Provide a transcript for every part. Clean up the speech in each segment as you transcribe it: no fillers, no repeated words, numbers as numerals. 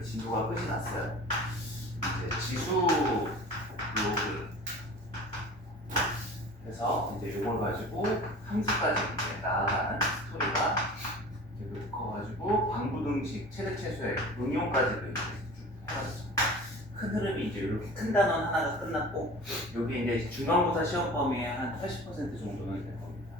오늘 진도가 끝이 났어요. 이제 지수 요그 그래서 이제 요걸 가지고 함수까지 이제 나아가는 스토리가 이렇게 묶어가지고 방부등식 최대 최소의 응용까지도 이제 쭉 해봤죠. 큰 흐름이 이제 이렇게 큰 단원 하나가 끝났고 여기 이제 중간고사 시험 범위의 한 80% 정도는 될 겁니다.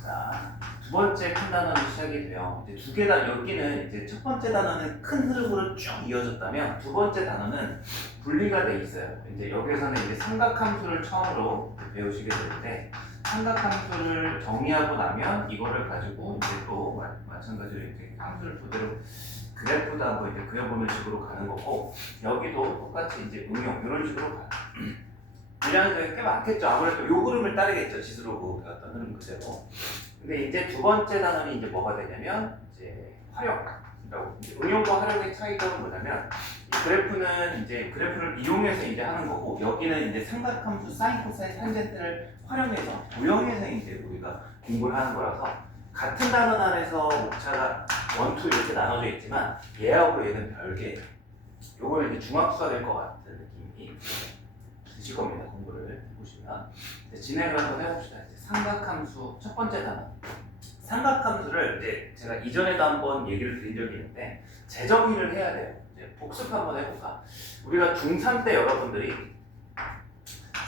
자, 두 번째 큰 단원이 시작이 돼요. 이제 두 개 다 여기는 이제 첫 번째 단원은 큰 흐름으로 쭉 이어졌다면 두 번째 단원은 분리가 돼 있어요. 이제 여기서는 이제 삼각함수를 처음으로 배우시게 되는데 삼각함수를 정의하고 나면 이거를 가지고 이제 또 마찬가지로 이제 함수를 그대로 그래프도 한번 이제 그려보는 식으로 가는 거고 여기도 똑같이 이제 응용 이런 식으로 가요. 분량이 꽤 많겠죠. 아무래도 요 흐름을 따르겠죠. 지수로 어떤 흐름 그대로. 근데 이제 두 번째 단원이 이제 뭐가 되냐면 이제 활용이라고. 이제 응용과 활용의 차이점은 뭐냐면 이 그래프는 이제 그래프를 이용해서 이제 하는 거고 여기는 이제 삼각함수 사인, 코사인, 탄젠트를 활용해서 도형해서 이제 우리가 공부를 하는 거라서 같은 단원 안에서 목차가 1, 2 이렇게 나눠져 있지만 얘하고 얘는 별개예요. 요거는 이제 중학수가 될 것 같은 느낌이 드실 겁니다. 공부를 해보시면. 진행을 한번 해봅시다. 이제 삼각함수 첫 번째 단원. 삼각함수를 이제 제가 이전에도 한번 얘기를 드린 적이 있는데 재정의를 해야 돼요. 이제 복습 한번 해볼까? 우리가 중3 때 여러분들이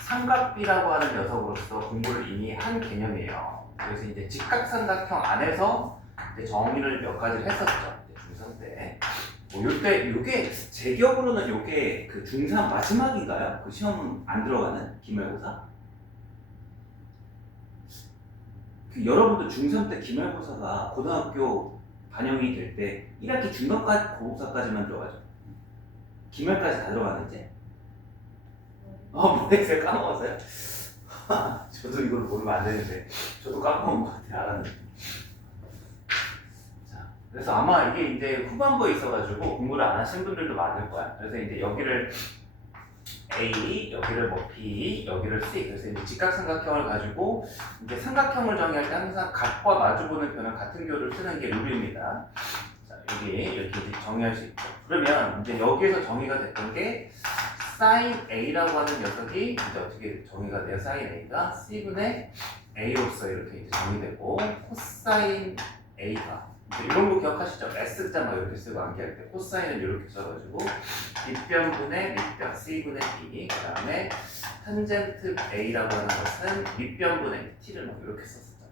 삼각비라고 하는 녀석으로서 공부를 이미 한 개념이에요. 그래서 이제 직각삼각형 안에서 이제 정의를 몇 가지를 했었죠. 이제 중3 때. 뭐 요때 요게 제 기억으로는 요게 그 중3 마지막인가요? 그 시험은 안 들어가는 기말고사? 그 여러분도 중3 때 기말고사가 고등학교 반영이 될 때 1학기 중간까지 고고사까지만 들어가죠. 기말까지 다 들어가는지? 모르겠어요. 까먹었어요? 저도 이걸 모르면 안 되는데 저도 까먹은 것 같아요. 알았는데. 그래서 아마 이게 이제 후반부에 있어가지고 공부를 안 하신 분들도 많을 거야. 그래서 이제 여기를 A, 여기를 뭐 B, 여기를 C. 그래서 이제 직각삼각형을 가지고 이제 삼각형을 정의할 때 항상 각과 마주보는 변은 같은 교를 쓰는 게 룰입니다. 자, 여기 이렇게 이제 정의할 수 있죠. 그러면 이제 여기에서 정의가 됐던 게 sin A라고 하는 녀석이 이제 어떻게 정의가 돼요? sin A가 C분의 A로서 이렇게 이제 정의되고 코사인 A가 이런 거 기억하시죠? S자 막 이렇게 쓰고 암기할 때 코사인은 이렇게 써가지고 밑변분의 밑변 C분의 B 그 다음에 탄젠트 A라고 하는 것은 밑변분의 T를 막 이렇게 썼었잖아.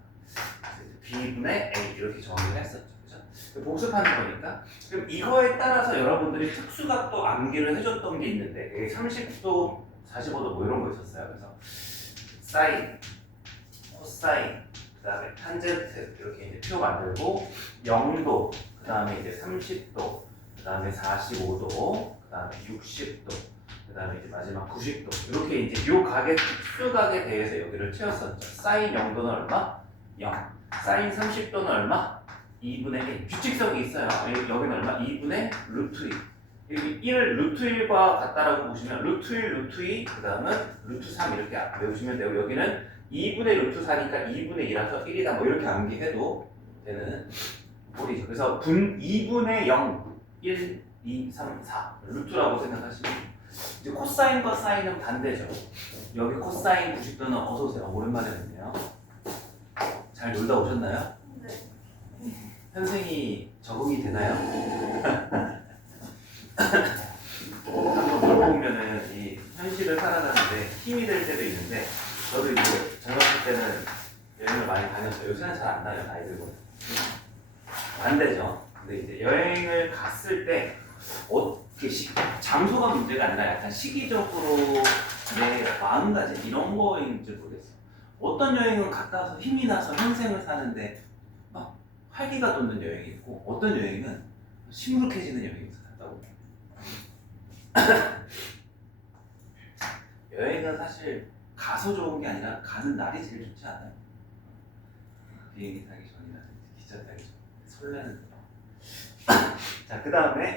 B분의 A 이렇게 정의를 했었죠. 그죠? 복습하는 거니까 그럼 이거에 따라서 여러분들이 특수각도 암기를 해줬던 게 있는데 30도, 45도 뭐 이런 거 있었어요. 그래서 사인, 코사인 그 다음에 탄젠트 이렇게 이제 표 만들고 0도, 그 다음에 이제 30도, 그 다음에 45도, 그 다음에 60도, 그 다음에 이제 마지막 90도 이렇게 이제 요 각의 특수각에 대해서 여기를 채웠었죠. 사인 0도는 얼마? 0. 사인 30도는 얼마? 2분의 1. 규칙성이 있어요. 여기는 얼마? 2분의 루트 1. 여기 1을 루트 1과 같다라고 보시면 루트 1, 루트 2, 그 다음은 루트 3 이렇게 외우시면 되고 여기는 2분의 루트 4니까 2분의 2라서 1이다 뭐 이렇게 암기해도 되는 꼴이죠. 그래서 2분의 0, 1, 2, 3, 4 루트라고 생각하시면 이제 코사인과 사인은 반대죠. 여기 코사인 90도는 어서오세요. 오랜만에 뵙네요. 잘 놀다 오셨나요? 네. 현생이 적응이 되나요? 한번 물어보면은 이 현실을 살아가는데 힘이 될 때도 있는데 저도 이제 젊었을 때는 여행을 많이 다녔어요. 요새는 잘 안 다녀요. 나이 들고. 안 되죠. 근데 이제 여행을 갔을 때 장소가 문제가 아니라 약간 시기적으로 내 마음가짐 이런 거인지 모르겠어요. 어떤 여행은 갔다 와서 힘이 나서 현생을 사는데 막 활기가 돋는 여행이 있고 어떤 여행은 시무룩해지는 여행이 있어 갔다 오면. 여행은 사실 가서 좋은 게 아니라 가는 날이 제일 좋지 않아요? 비행기 타기 전이라든지 기차 타기 전 설레는 자, 그 다음에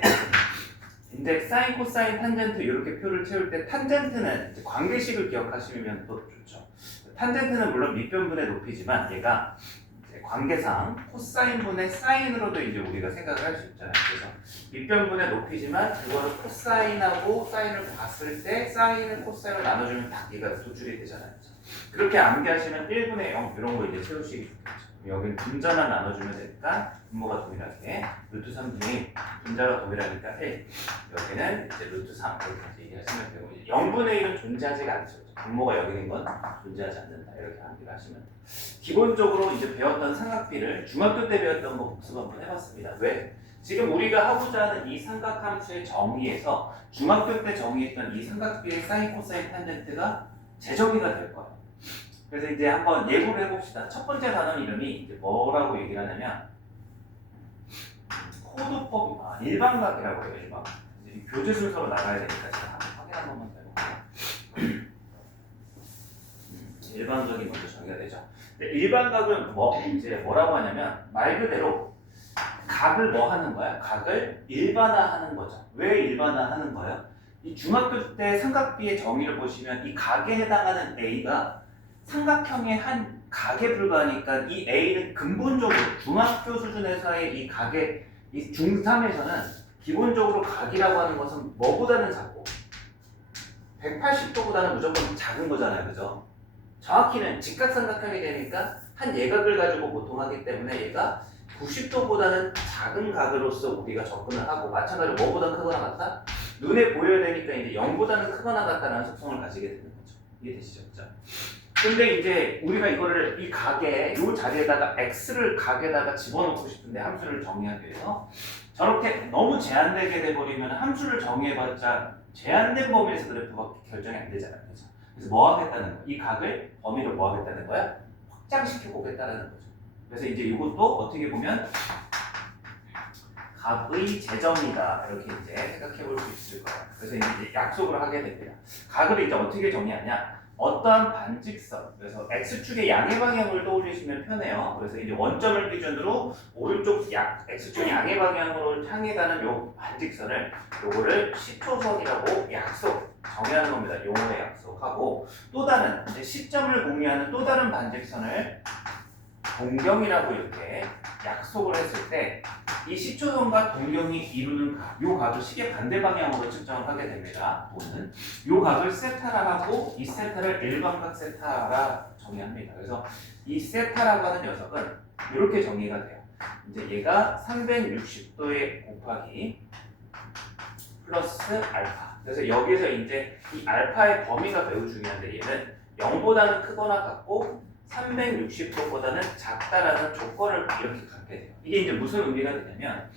이제 사인, 코사인, 탄젠트 이렇게 표를 채울 때 탄젠트는 이제 관계식을 기억하시면 또 좋죠. 탄젠트는 물론 밑변분의 높이지만 얘가 이제 관계상 코사인분의 사인으로도 이제 우리가 생각을 할 수 있잖아요. 그래서 밑변분의 높이지만 그거를 코사인하고 사인을 봤을 때 사인을 코사인을 나눠주면 딱 얘가 도출이 되잖아요. 그렇게 암기하시면 1분의 0 이런 거 이제 채우시기 좋겠죠. 여기는 분자만 나눠주면 되니까 분모가 동일하게 루트 3분의 1 분자가 동일하니까 1 여기는 이제 루트 3 이렇게 얘기하시면 되고 0분의 1은 존재하지가 않죠. 분모가 여기 있는 건 존재하지 않는다 이렇게 암기를 하시면 돼요. 기본적으로 이제 배웠던 삼각비를 중학교 때 배웠던 거 복습 한번 해봤습니다. 왜? 지금 우리가 하고자 하는 이 삼각함수의 정의에서 중학교 때 정의했던 이 삼각비의 사인, 코사인, 탄젠트가 재정의가 될 거예요. 그래서 이제 한번 예고를 해봅시다. 첫 번째 단원 이름이 이제 뭐라고 얘기를 하냐면 코드법, 일반각이라고 해요. 일반각. 이제 교재 순서로 나가야 되니까 제가 확인 한 번만 해볼게요. 일반각이 먼저 정의가 되죠. 근데 일반각은 이제 뭐라고 하냐면 말 그대로 각을 뭐 하는 거야? 각을 일반화하는 거죠. 왜 일반화하는 거예요? 이 중학교 때 삼각비의 정의를 보시면 이 각에 해당하는 A가 삼각형의 한 각에 불과하니까 이 A는 근본적으로 중학교 수준에서의 이 각의 이 중3에서는 기본적으로 각이라고 하는 것은 뭐보다는 작고 180도보다는 무조건 작은 거잖아요. 그죠? 정확히는 직각삼각형이 되니까 한 예각을 가지고 보통 하기 때문에 얘가 90도보다는 작은 각으로서 우리가 접근을 하고 마찬가지로 뭐보다 크거나 같다? 눈에 보여야 되니까 이제 0보다는 크거나 같다라는 속성을 가지게 되는 거죠. 이해되시죠? 그죠? 근데 이제 우리가 이거를 이 각에 이 자리에다가 x를 각에다가 집어넣고 싶은데 함수를 정의하기 위해서 저렇게 너무 제한되게 돼버리면 함수를 정의해봤자 제한된 범위에서 그래프가 결정이 안 되잖아요. 그죠? 그래서 뭐 하겠다는 거야? 이 각을 범위로 뭐 하겠다는 거야? 확장시켜 보겠다는 거죠. 그래서 이제 이것도 어떻게 보면 각의 재정이다 이렇게 이제 생각해 볼 수 있을 거예요. 그래서 이제 약속을 하게 됩니다. 각을 이제 어떻게 정의하냐? 어떠한 반직선, 그래서 x축의 양의 방향을 떠올리시면 편해요. 그래서 이제 원점을 기준으로 오른쪽 x축 양의 방향으로 향해 가는 요 반직선을 요거를 시초선이라고 약속 정의하는 겁니다. 용어의 약속하고 또 다른 이제 시점을 공유하는 또 다른 반직선을 동경이라고 이렇게 약속을 했을 때 이 시초선과 동경이 이루는 각, 요 각을 시계 반대 방향으로 측정을 하게 됩니다. 또는 요 각을 세타라 하고 이 세타를 일반각 세타라 정의합니다. 그래서 이 세타라고 하는 녀석은 이렇게 정의가 돼요. 이제 얘가 360도에 곱하기 플러스 알파. 그래서 여기서 이제 이 알파의 범위가 매우 중요한데 얘는 0보다는 크거나 같고 360도보다는 작다라는 조건을 이렇게 갖게 돼요. 이게 이제 무슨 의미가 되냐면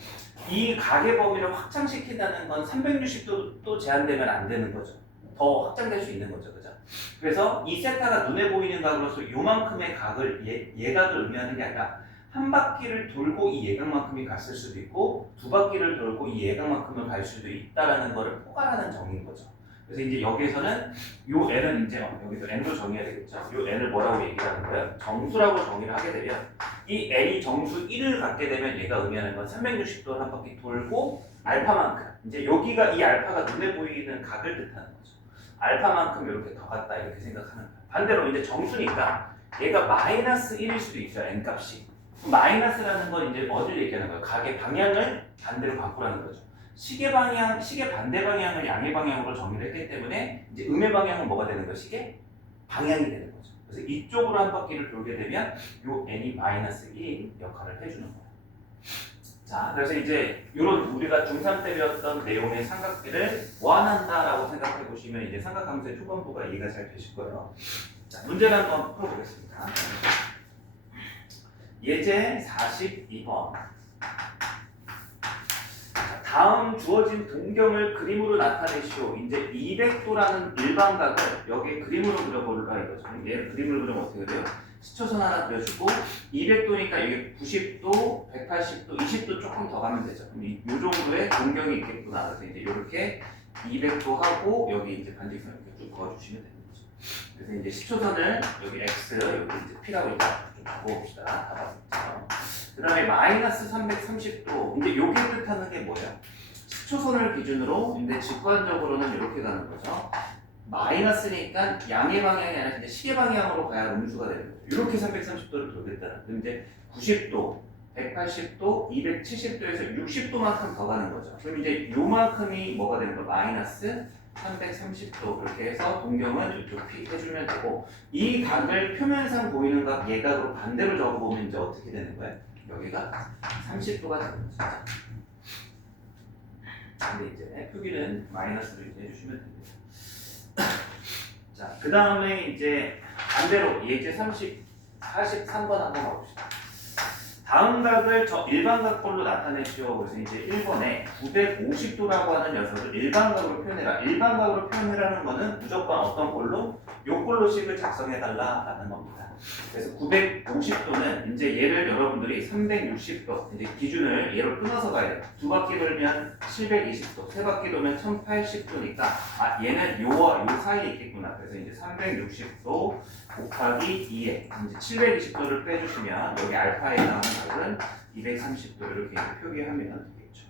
이 각의 범위를 확장시킨다는 건 360도도 제한되면 안 되는 거죠. 더 확장될 수 있는 거죠. 그죠? 그래서 이 세타가 눈에 보이는 각으로서 요만큼의 각을 예각을 의미하는 게 아니라 한 바퀴를 돌고 이 예각만큼이 갔을 수도 있고 두 바퀴를 돌고 이 예각만큼을 갈 수도 있다라는 거를 포괄하는 정의인 거죠. 그래서 이제 여기에서는 요 n은 이제 여기서 n도 정의해야 되겠죠. 요 n을 뭐라고 얘기하는 거예요? 정수라고 정의를 하게 되면 이 n이 정수 1을 갖게 되면 얘가 의미하는 건 360도를 한 바퀴 돌고 알파만큼 이제 여기가 이 알파가 눈에 보이는 각을 뜻하는 거죠. 알파만큼 이렇게 더 갔다 이렇게 생각하는 거예요. 반대로 이제 정수니까 얘가 마이너스 1일 수도 있어요. n 값이. 마이너스라는 건 이제 어디를 얘기하는 거예요? 각의 방향을 반대로 바꾸라는 거죠. 시계 방향, 시계 반대 방향을 양의 방향으로 정의를 했기 때문에 이제 음의 방향은 뭐가 되는 거예요? 시계 방향이 되는 거죠. 그래서 이쪽으로 한 바퀴를 돌게 되면 요 n이 마이너스 1인 역할을 해주는 거예요. 자, 그래서 이제 이런 우리가 중3 때 배웠던 내용의 삼각비를 보완한다라고 생각해 보시면 이제 삼각함수의 초반부가 이해가 잘 되실 거예요. 자, 문제를 한번 풀어보겠습니다. 예제 42번. 다음 주어진 동경을 그림으로 나타내시오. 이제 200도라는 일반각을 여기에 그림으로 그려볼까 이거죠. 얘를 그림으로 그리면 어떻게 돼요? 시초선 하나 그려주고 200도니까 여기 90도, 180도, 20도 조금 더 가면 되죠. 그럼 이 정도의 동경이 있겠구나. 그래서 이제 이렇게 200도 하고 여기 이제 반직선 이렇게 쭉 그어주시면 되는 거죠. 그래서 이제 시초선을 여기 x, 여기 이제 p라고 이렇게 좀 바꿔봅시다. 다봤죠. 그 다음에 마이너스 330도. 이제 요게 뜻하는 게 뭐예요? 시초선을 기준으로, 근데 직관적으로는 이렇게 가는 거죠. 마이너스니까 양의 방향이 아니라 이제 시계 방향으로 가야 음수가 되는 거죠. 이렇게 330도를 돌겠다는. 그럼 이제 90도, 180도, 270도에서 60도만큼 더 가는 거죠. 그럼 이제 요만큼이 뭐가 되는 거야? 마이너스 330도. 이렇게 해서 동경은 이쪽 피 해주면 되고, 이 각을 표면상 보이는 각 예각으로 반대로 적어보면 이제 어떻게 되는 거야? 여기가 30도가 되는 거죠. 근데 이제 표기는 마이너스로 이제 해주시면 됩니다. 자, 그 다음에 이제 반대로 예제 43번 한번 가봅시다. 다음 각을 일반각꼴로 나타내시오. 그래서 이제 1번에 950도라고 하는 녀석을 일반각으로 표현해라. 일반각으로 표현해라는 거는 무조건 어떤 꼴로? 요 꼴로식을 작성해달라라는 겁니다. 그래서 950도는 이제 얘를 여러분들이 360도 이제 기준을 얘로 끊어서 가야 돼요. 두 바퀴 돌면 720도, 세 바퀴 돌면 1080도니까 아 얘는 요와 요 사이에 있겠구나. 그래서 이제 360도 곱하기 2에 이제 720도를 빼주시면 여기 알파에 나오는 값은 230도 이렇게 표기하면 되겠죠.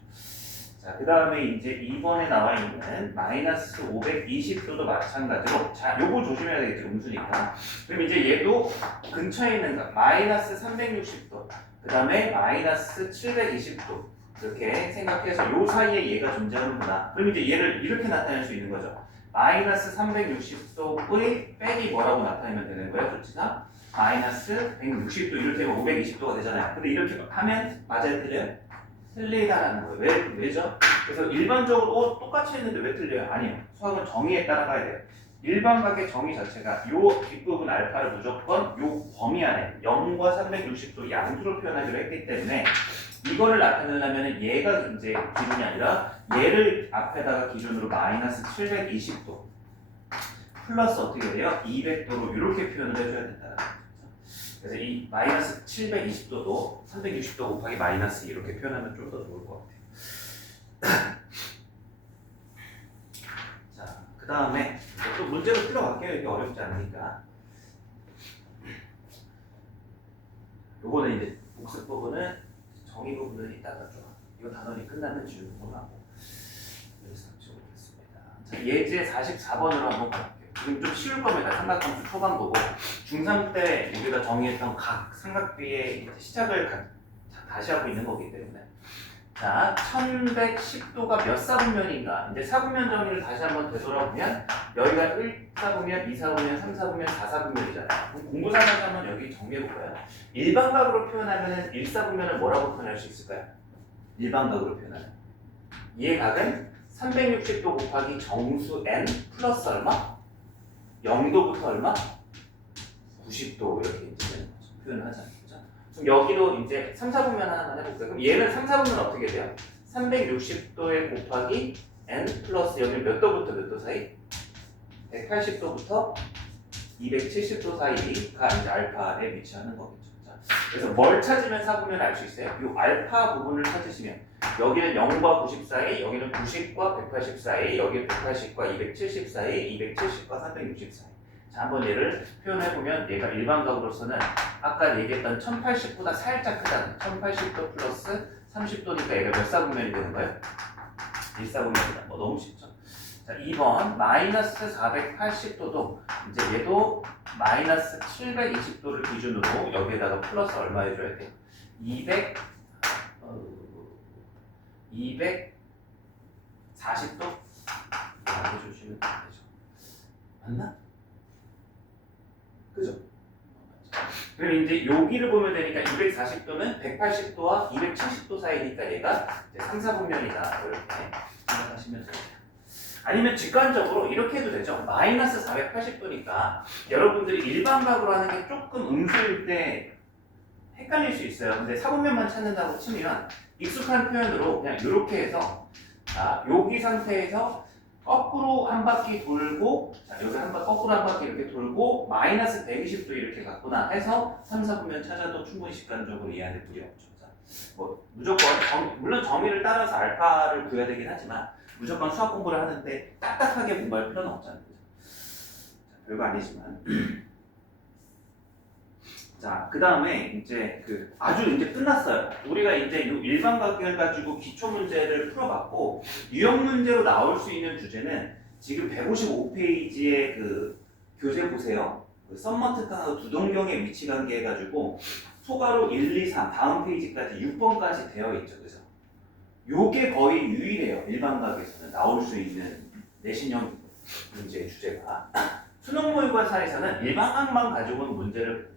자, 그 다음에 이제 2번에 나와 있는 마이너스 520도도 마찬가지로 자, 요거 조심해야 되겠죠. 음수니까. 그럼 이제 얘도 근처에 있는 값 마이너스 360도 그 다음에 마이너스 720도 이렇게 생각해서 요 사이에 얘가 존재하는구나. 그럼 이제 얘를 이렇게 나타낼 수 있는 거죠. 마이너스 360도의 빼기 뭐라고 나타내면 되는 거예요? 좋지나 마이너스 160도 이렇게 하면 520도가 되잖아요. 근데 이렇게 하면 맞아요? 틀려요? 틀리다라는 거예요. 왜죠? 그래서 일반적으로 똑같이 했는데 왜 틀려요? 아니요. 수학은 정의에 따라가야 돼요. 일반각의 정의 자체가 요 뒷부분 알파를 무조건 요 범위 안에 0과 360도 양수로 표현하기로 했기 때문에 이거를 나타내려면 얘가 이제 기준이 아니라 얘를 앞에다가 기준으로 마이너스 720도 플러스 어떻게 돼요? 200도로 이렇게 표현을 해줘야 된다는 거죠. 그래서 이 마이너스 720도도 360도 곱하기 마이너스 이렇게 표현하면 좀 더 좋을 것 같아요. 자, 그 다음에 또 문제로 들어갈게요. 이게 어렵지 않으니까. 요거는 이제 복습 부분은 정의 부분을 이따가 좀 이거 단원이 끝나면 지우는 걸로 하고 여기서 지우겠습니다. 자, 예제 44번으로 한번 가볼게요. 지금 좀 쉬울 겁니다. 삼각함수 초반 보고 중3 때 우리가 정의했던 각 삼각비의 시작을 다시 하고 있는 거기 때문에 자, 1110도가 몇 사분면인가? 이제 사분면 정의를 다시 한번 되돌아보면 여기가 1사분면, 2사분면, 3사분면, 4사분면이잖아요. 그럼 공부사면서 한번 여기 정리해볼까요? 일반각으로 표현하면 1사분면을 뭐라고 표현할 수 있을까요? 일반각으로 표현하면 얘 각은 360도 곱하기 정수 n 플러스 얼마? 0도부터 얼마? 90도 이렇게 이제 표현을 하잖아요. 그죠? 그럼 여기도 이제 3, 4분면 하나만 해볼까요? 그럼 얘는 3, 4분면 어떻게 돼요? 360도에 곱하기 n 플러스 여기 몇 도부터 몇 도 사이? 180도부터 270도 사이가 이제 알파에 위치하는 거겠죠. 자, 그래서 뭘 찾으면 4분면 알 수 있어요? 이 알파 부분을 찾으시면 여기는 0과 90 사이, 여기는 90과 180 사이, 여기는 180과 270 사이, 270과 360 사이. 자, 한번 얘를 표현해보면 얘가 일반각으로서는 아까 얘기했던 1080보다 살짝 크다는 1080도 플러스 30도니까 얘가 몇 사분면이 되는 거예요? 1사분면이다. 뭐 너무 쉽죠? 자, 2번 마이너스 480도도 이제 얘도 마이너스 720도를 기준으로 여기에다가 플러스 얼마 해줘야 돼요? 240도? 해주시면 되죠. 맞나? 그죠? 그럼 이제 여기를 보면 되니까 240도는 180도와 270도 사이니까 얘가 이제 3, 4분면이다. 이렇게 생각하시면 돼요. 아니면 직관적으로 이렇게 해도 되죠. 마이너스 480도니까 여러분들이 일반각으로 하는 게 조금 음수일 때 헷갈릴 수 있어요. 근데 4분면만 찾는다고 치면 익숙한 표현으로 그냥 이렇게 해서 자, 여기 상태에서 거꾸로 한 바퀴 돌고 자, 여기 거꾸로 한 바퀴 이렇게 돌고 마이너스 120도 이렇게 갔구나 해서 3, 4분면 찾아도 충분히 직관적으로 이해하는 분이 없죠. 자, 뭐 무조건 물론 정의를 따라서 알파를 구해야 되긴 하지만 무조건 수학 공부를 하는데 딱딱하게 공부할 필요는 없잖아요. 자, 별거 아니지만 자, 그 다음에 이제 아주 이제 끝났어요. 우리가 이제 이 일반각을 가지고 기초 문제를 풀어봤고 유형 문제로 나올 수 있는 주제는 지금 155페이지의 그 교재 보세요. 그 썸머트하고 두 동경의 위치 관계 해가지고 소가로 1, 2, 3 다음 페이지까지 6번까지 되어 있죠. 그죠? 요게 거의 유일해요. 일반과학에서는 나올 수 있는 내신형 문제의 주제가. 수능 모의고사 사에서는 일반학만 가지고는 문제를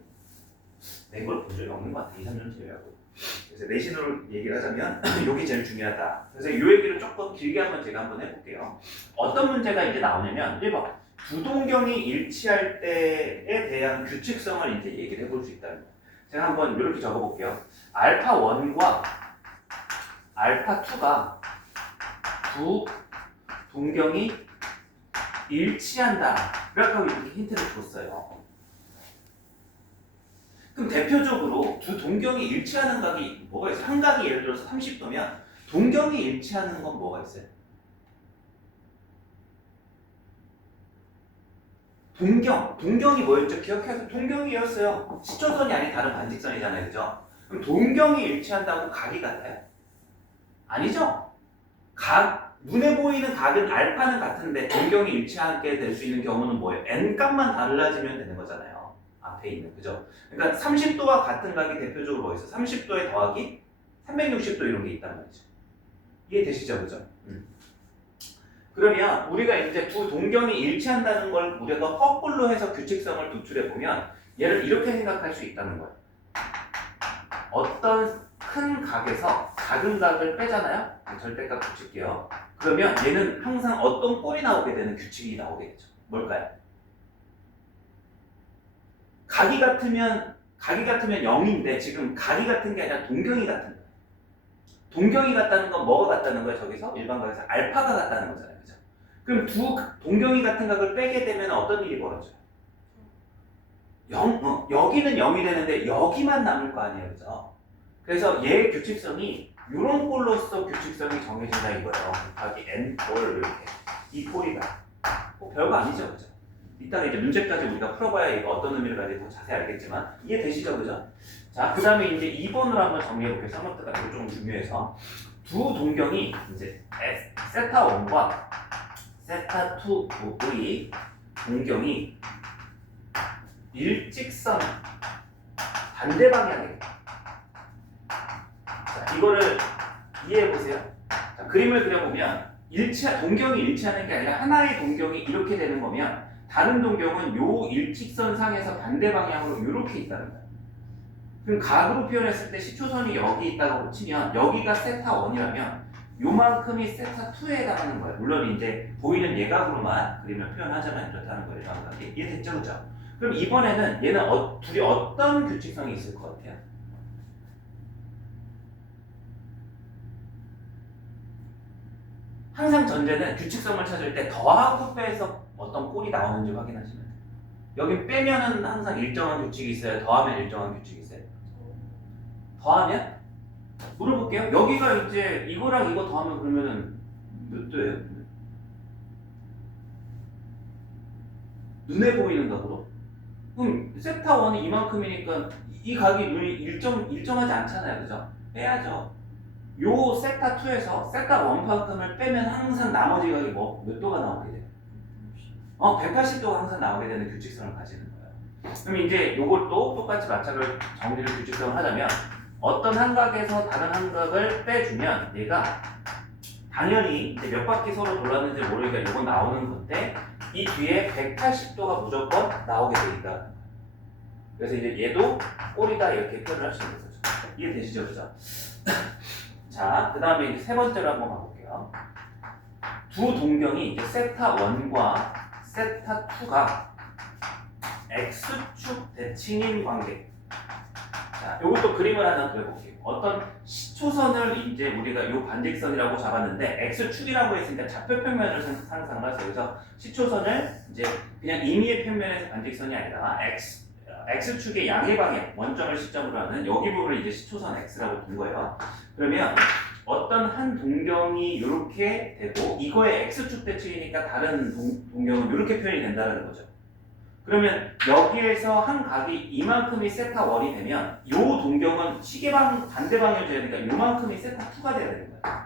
낸 걸 본 적이 없는 것 같아요. 2, 3년 제외하고. 그래서 내신으로 얘기를 하자면 이게 제일 중요하다. 그래서 이 얘기를 조금 길게 한번 해볼게요. 어떤 문제가 이제 나오냐면 1번 두 동경이 일치할 때에 대한 규칙성을 이제 얘기를 해볼 수 있다는 거예요. 제가 한번 이렇게 적어볼게요. 알파 1과 알파 2가 두 동경이 일치한다. 이렇게 하고 이렇게 힌트를 줬어요. 그럼 대표적으로 두 동경이 일치하는 각이 뭐가 있어요? 한 각이 예를 들어서 30도면 동경이 일치하는 건 뭐가 있어요? 동경이 뭐였죠? 기억해서 동경이었어요. 시초선이 아닌 다른 반직선이잖아요. 그죠? 그럼 동경이 일치한다고 각이 같아요? 아니죠? 눈에 보이는 각은 알파는 같은데 동경이 일치하게 될 수 있는 경우는 뭐예요? n값만 달라지면 되는 거잖아요. 앞에 있는, 그죠? 그러니까 30도와 같은 각이 대표적으로 뭐 있어? 30도에 더하기 360도 이런 게 있단 말이죠. 이해되시죠? 그죠? 그러면 우리가 이제 두 동경이 일치한다는 걸 우리가 거꾸로 해서 규칙성을 도출해 보면 얘를 이렇게 생각할 수 있다는 거예요. 어떤 큰 각에서 작은 각을 빼잖아요? 절대값 붙일게요. 그러면 얘는 항상 어떤 꼴이 나오게 되는 규칙이 나오게 되죠. 뭘까요? 각이 같으면 0인데 지금 각이 같은 게 아니라 동경이 같은 거예요. 동경이 같다는 건 뭐가 같다는 거예요? 저기서 일반각에서 알파가 같다는 거잖아요. 그죠? 그럼 두 동경이 같은 각을 빼게 되면 어떤 일이 벌어져요? 여기는 0이 되는데 여기만 남을 거 아니에요. 그죠? 그래서 얘의 규칙성이 이런 꼴로서 규칙성이 정해진다 이거예요. 곱하기 n꼴 이렇게. 이 꼴이다. 뭐 별거 아니죠. 그죠? 이따가 이제 문제까지 우리가 풀어봐야 이거 어떤 의미를 가지고 더 자세히 알겠지만 이해되시죠? 그죠? 자, 그 다음에 이제 2번으로 한번 정리해볼게요. 썸머트가 이거 좀 중요해서 두 동경이 이제 세타 1과 세타 2의 동경이 일직선 반대 방향에 자, 이거를 이해해보세요. 자, 그림을 그려보면 동경이 일치하는 게 아니라 하나의 동경이 이렇게 되는 거면 다른 동경은 요 일직선 상에서 반대 방향으로 이렇게 있다는 거예요. 그럼 각으로 표현했을 때 시초선이 여기 있다고 치면 여기가 세타 1이라면 요만큼이 세타 2에 해당하는 거예요. 물론 이제 보이는 예각으로만 그림을 표현하자면 이렇다는 거예요. 정확하게. 이해됐죠? 그죠? 그럼 이번에는 얘는 둘이 어떤 규칙성이 있을 것 같아요? 항상 전제는 규칙성을 찾을 때 더하고 빼서 어떤 꼴이 나오는지 확인하시면 돼요. 여기 빼면은 항상 일정한 규칙이 있어요. 더하면 일정한 규칙이 있어요. 더하면? 물어볼게요. 여기가 이제 이거랑 이거 더하면 그러면은 몇 도예요? 눈에 보이는 각으로? 그럼 세타 1이 이만큼이니까 이 각이 눈이 일정하지 않잖아요. 그죠? 빼야죠. 요 세타 2에서 세타 1만큼을 빼면 항상 나머지 각이 몇 도가 나오게 돼요? 180도가 항상 나오게 되는 규칙성을 가지는 거예요. 그럼 이제 요것도 똑같이 마찬가지로 정리를 규칙성을 하자면 어떤 한 각에서 다른 한 각을 빼주면 얘가 당연히 이제 몇 바퀴 서로 돌았는지 모르니까 이건 나오는 건데 이 뒤에 180도가 무조건 나오게 돼 있다는 거예요. 그래서 이제 얘도 꼴이다 이렇게 표현을 할 수 있는 거죠. 이해되시죠? 그죠? 자, 그 다음에 이제 세 번째로 한번 가볼게요. 두 동경이 이제 세타 1과 세타 2가 x축 대칭인 관계. 자, 요것도 그림을 하나 그려볼게요. 어떤 시초선을 이제 우리가 요 반직선이라고 잡았는데 x축이라고 했으니까 좌표 평면을 상상을 하세요. 그래서 시초선을 이제 그냥 임의의 평면에서 반직선이 아니라 x축의 양의 방향, 원점을 시점으로 하는 여기 부분을 이제 시초선 x라고 둔 거예요. 그러면 어떤 한 동경이 이렇게 되고 이거의 x축 대칭이니까 다른 동경은 이렇게 표현이 된다는 거죠. 그러면 여기에서 한 각이 이만큼이 세타 1이 되면 이 동경은 시계방 반대 방향을 줘야 되니까 이만큼이 세타 2가 돼야 되는 거예요.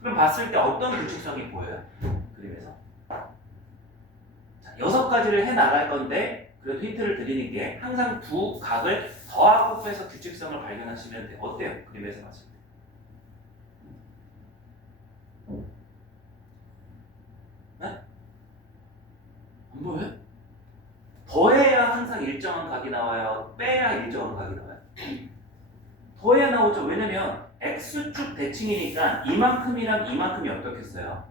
그럼 봤을 때 어떤 규칙성이 보여요? 그림에서 여섯 가지를 해 나갈 건데 그래도 힌트를 드리는 게 항상 두 각을 더하고 빼서 규칙성을 발견하시면 돼요. 어때요? 그림에서 봤을 때. 네? 안 보여요? 더해야 항상 일정한 각이 나와요? 빼야 일정한 각이 나와요? 더해야 나오죠. 왜냐면 x축 대칭이니까 이만큼이랑 이만큼이 어떻겠어요?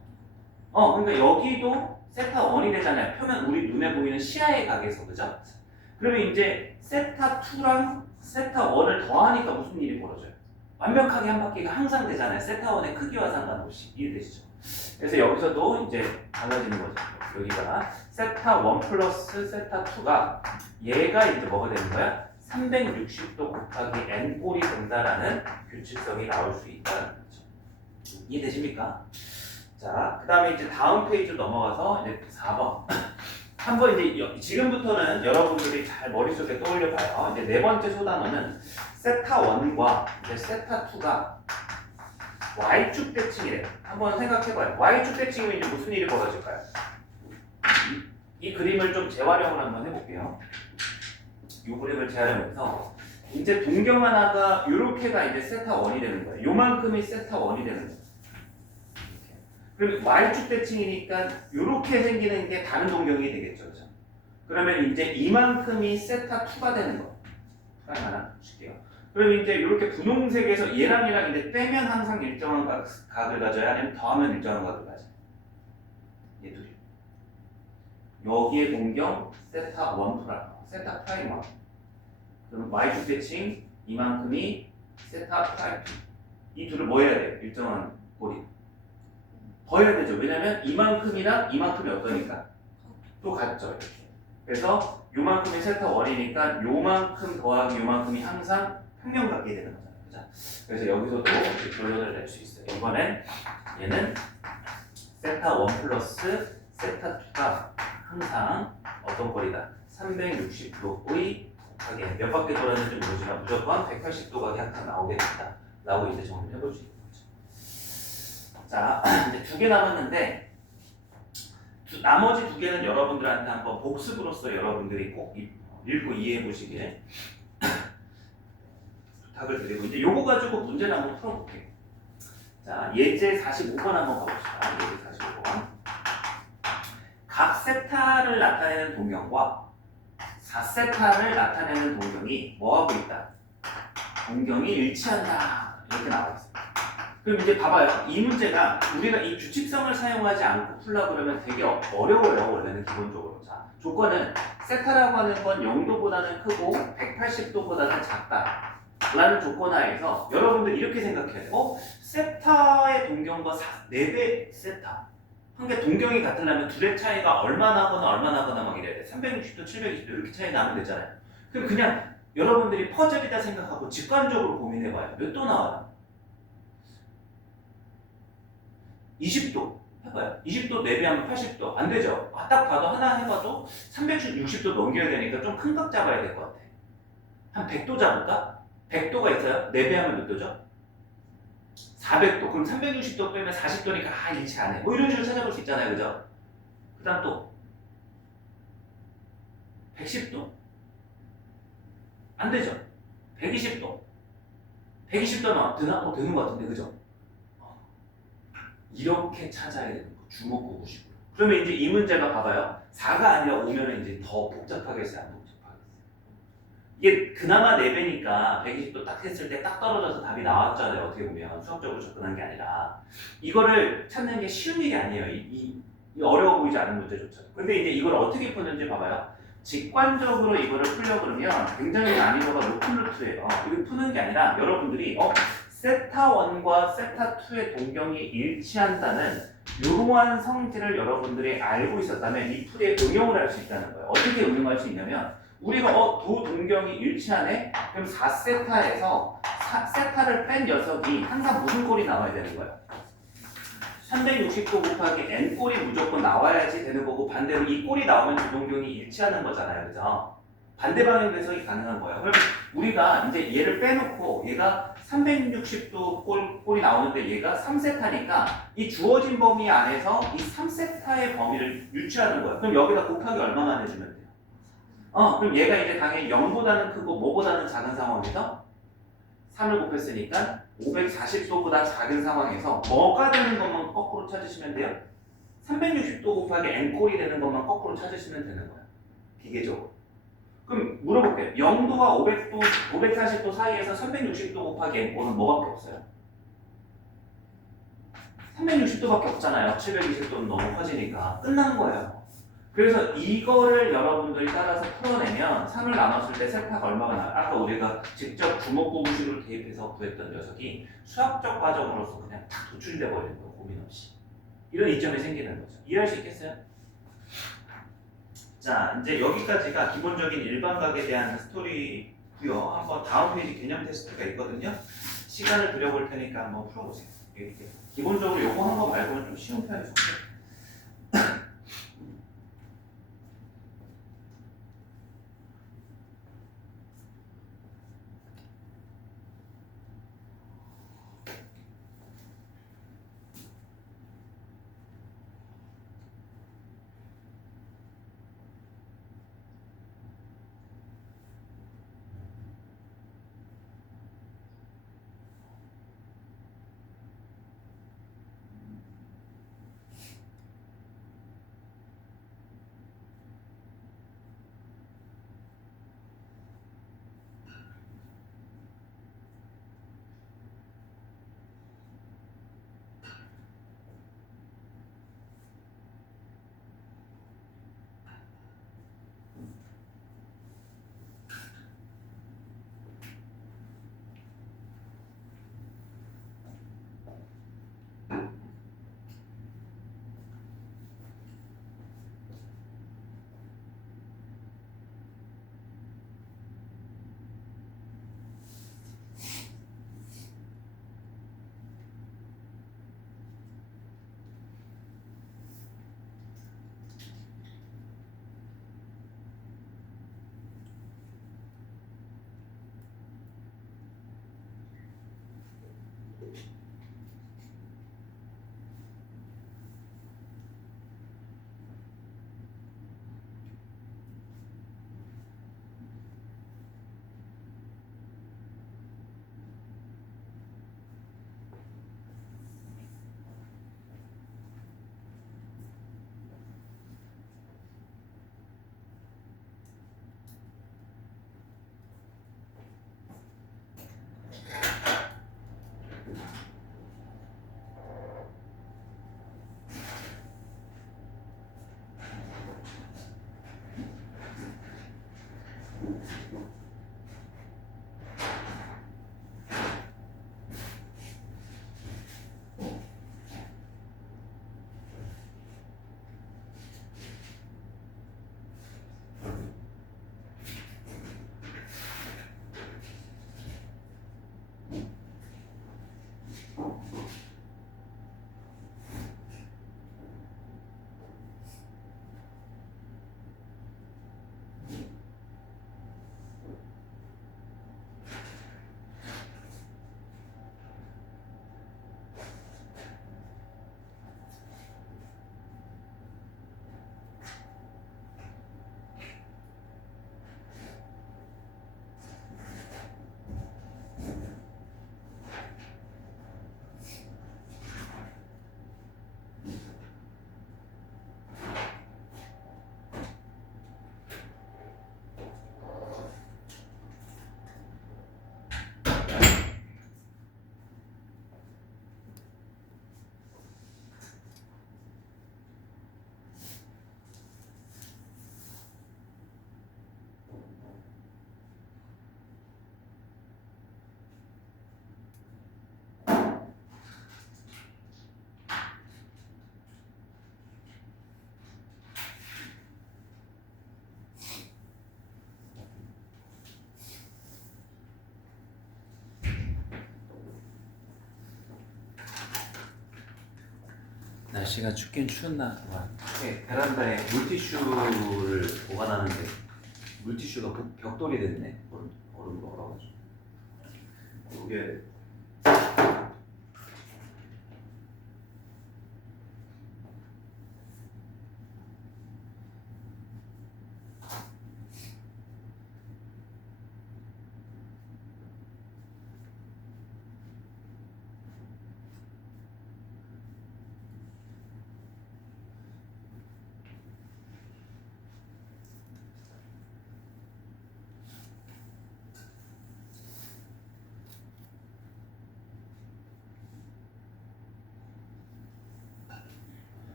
그러니까 여기도 세타 1이 되잖아요. 표면 우리 눈에 보이는 시야의 각에서, 그죠? 그러면 이제 세타 2랑 세타 1을 더하니까 무슨 일이 벌어져요? 완벽하게 한 바퀴가 항상 되잖아요. 세타 1의 크기와 상관없이. 이해되시죠? 그래서 여기서도 이제 달라지는 거죠. 여기가 세타 1 플러스 세타 2가 얘가 이제 뭐가 되는 거야? 360도 곱하기 n 꼴이 된다라는 규칙성이 나올 수 있다는 거죠. 이해되십니까? 자, 그 다음에 이제 다음 페이지로 넘어가서 이제 4번. 한번 이제 지금부터는 여러분들이 잘 머릿속에 떠올려봐요. 이제 네 번째 소단어는 세타 1과 이제 세타 2가 y축 대칭이래요. 한번 생각해봐요. y축 대칭이면 이제 무슨 일이 벌어질까요? 이 그림을 좀 재활용을 한번 해볼게요. 이 그림을 재활용해서 이제 동경 하나가 이렇게가 이제 세타 1이 되는 거예요. 요만큼이 세타 1이 되는 거예요. 그럼 y축 대칭이니까 이렇게 생기는 게 다른 동경이 되겠죠, 그죠? 그러면 이제 이만큼이 세타 2가 되는 거예요. 프라임 하나 줄게요. 그럼 이제 이렇게 분홍색에서 얘랑 얘랑 이제 빼면 항상 일정한 각을 가져야 아니면 더하면 일정한 각을 가져요. 얘 둘이. 여기에 동경 세타 1 프라임, 세타 프라임 1. 그럼 y축 대칭 이만큼이 세타 프라임 2. 이 둘을 뭐 해야 돼요? 일정한 꼴이. 더해야 되죠. 왜냐면 이만큼이랑 이만큼이 어떠니까? 또 같죠. 이렇게. 그래서 요만큼이 세타 1이니까 요만큼 더하기 요만큼이 항상 평면 같게 되는 거잖아요. 그죠? 그래서 여기서도 결론을 낼 수 있어요. 이번엔 얘는 세타 1 플러스 세타 2가 항상 어떤 꼴이다? 360도의 곱하기 몇 바퀴 돌았는지 모르지만 무조건 180도 각이 항상 나오게 된다. 라고 이제 정리를 해볼 수 있는 거죠. 자, 이제 2개 남았는데 나머지 2개는 여러분들한테 한번 복습으로서 여러분들이 꼭 읽고 이해해 보시길 부탁을 드리고 이제 요거 가지고 문제를 한번 풀어볼게요. 자, 예제 45번 한번 가봅시다. 예제 45번. 각 세타를 나타내는 동경과 4세타를 나타내는 동경이 뭐하고 있다? 동경이 일치한다. 이렇게 나와 있습니다. 그럼 이제 봐봐요. 이 문제가 우리가 이 규칙성을 사용하지 않고 풀려고 그러면 되게 어려워요. 원래는 기본적으로. 자, 조건은 세타라고 하는 건 0도보다는 크고 180도보다는 작다. 라는 조건 하에서 여러분들 이렇게 생각해야 돼요. 세타의 동경과 4배 세타. 한 개 동경이 같으려면 둘의 차이가 얼마 나거나 얼마 나거나 막 이래야 돼. 360도, 720도 이렇게 차이 나면 되잖아요. 그럼 그냥 여러분들이 퍼즐이다 생각하고 직관적으로 고민해봐요. 몇 도 나와요? 20도 해봐요. 20도 4배하면 80도 안 되죠? 딱 봐도 하나 해봐도 360도 넘겨야 되니까 좀 큰 각 잡아야 될 것 같아. 한 100도 잡을까? 100도가 있어요? 4배하면 몇 도죠? 400도. 그럼 360도 빼면 40도니까 일치 안 해. 뭐 이런 식으로 찾아볼 수 있잖아요. 그죠? 그 다음 또 110도? 안 되죠? 120도? 120도는 되나? 되는 것 같은데, 그죠? 이렇게 찾아야 되는 거. 주먹구구식으로. 그러면 이제 이 문제가 봐봐요. 4가 아니라 5면은 이제 더 복잡하겠어요? 안 복잡하겠어요? 이게 그나마 4배니까 120도 딱 했을 때 딱 떨어져서 답이 나왔잖아요. 어떻게 보면 수학적으로 접근한 게 아니라 이거를 찾는 게 쉬운 일이 아니에요. 이 어려워 보이지 않은 문제조차. 근데 이제 이걸 어떻게 푸는지 봐봐요. 직관적으로 이거를 풀려고 그러면 굉장히 난이도가 높은 루트예요. 이거 푸는 게 아니라 여러분들이 세타 1과 세타 2의 동경이 일치한다는 이러한 성질을 여러분들이 알고 있었다면 이 풀이에 응용을 할 수 있다는 거예요. 어떻게 응용할 수 있냐면 우리가 두 동경이 일치하네? 그럼 4세타에서 4세타를 뺀 녀석이 항상 무슨 꼴이 나와야 되는 거예요? 360도 곱하기 n꼴이 무조건 나와야지 되는 거고 반대로 이 꼴이 나오면 두 동경이 일치하는 거잖아요. 그죠? 반대 방향 배석이 가능한 거예요. 그럼 우리가 이제 얘를 빼놓고 얘가 360도 꼴이 나오는데 얘가 3세타니까 이 주어진 범위 안에서 이 3세타의 범위를 유추하는 거예요. 그럼 여기다 곱하기 얼마만 해주면 돼요? 그럼 얘가 이제 당연히 0보다는 크고 뭐보다는 작은 상황에서 3을 곱했으니까 540도보다 작은 상황에서 뭐가 되는 것만 거꾸로 찾으시면 돼요. 360도 곱하기 n꼴이 되는 것만 거꾸로 찾으시면 되는 거예요. 기계적으로. 그럼 물어볼게요. 0도와 500도, 540도 사이에서 360도 곱하기 n꼴은 뭐밖에 없어요? 360도밖에 없잖아요. 720도는 너무 커지니까. 끝난 거예요. 그래서 이거를 여러분들이 따라서 풀어내면 3을 나눴을 때 세타가 얼마가 나요? 아까 우리가 직접 주먹구구식으로 대입해서 구했던 녀석이 수학적 과정으로서 그냥 탁 도출돼 버리는 거예요. 고민 없이. 이런 이점이 생기는 거죠. 이해할 수 있겠어요? 자, 이제 여기까지가 기본적인 일반각에 대한 스토리고요. 한번 다음 페이지 개념 테스트가 있거든요. 시간을 들여볼 테니까 한번 풀어보세요. 기본적으로 요거 한 거 말고는 좀 쉬운 편에 속해요. 날씨가 춥긴 추웠나 봐. 베란다에 물티슈를 보관하는데 물티슈가 벽돌이 됐네. 얼음으로 얼어가지고. 이게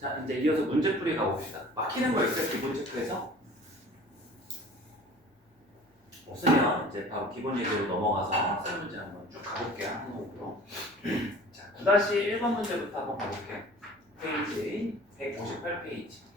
자, 이제 이어서 문제풀이 가봅시다. 막히는 거 있어요? 기본 체크해서? 없으면 이제 바로 기본 예제로 넘어가서 쌤 문제 한번 쭉 가볼게요. 항목으로. 자, 9-1번 문제부터 한번 가볼게요. 페이지 158페이지.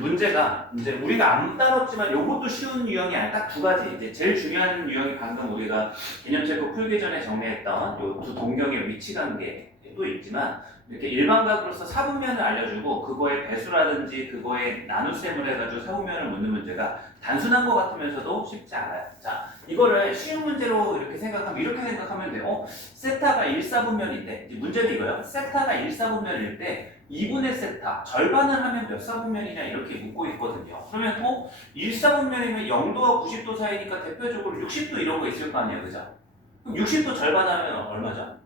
문제가 이제 우리가 안 다뤘지만 이것도 쉬운 유형이 아니라 딱 두 가지. 이제 제일 중요한 유형이 방금 우리가 개념 체크 풀기 전에 정리했던 요 두 동경의 위치 관계도 있지만 이렇게 일반각으로서 사분면을 알려주고 그거의 배수라든지 그거의 나눗셈을 해가지고 사분면을 묻는 문제가 단순한 것 같으면서도 쉽지 않아요. 자, 이거를 쉬운 문제로 이렇게 생각하면 돼요. 세타가 1사분면인데 문제는 이거예요. 세타가 1사분면일 때 2분의 세타, 절반을 하면 몇 사분면이냐 이렇게 묻고 있거든요. 그러면 1사분면이면 0도와 90도 사이니까 대표적으로 60도 이런 거 있을 거 아니에요, 그죠? 그럼 60도 절반하면 얼마죠?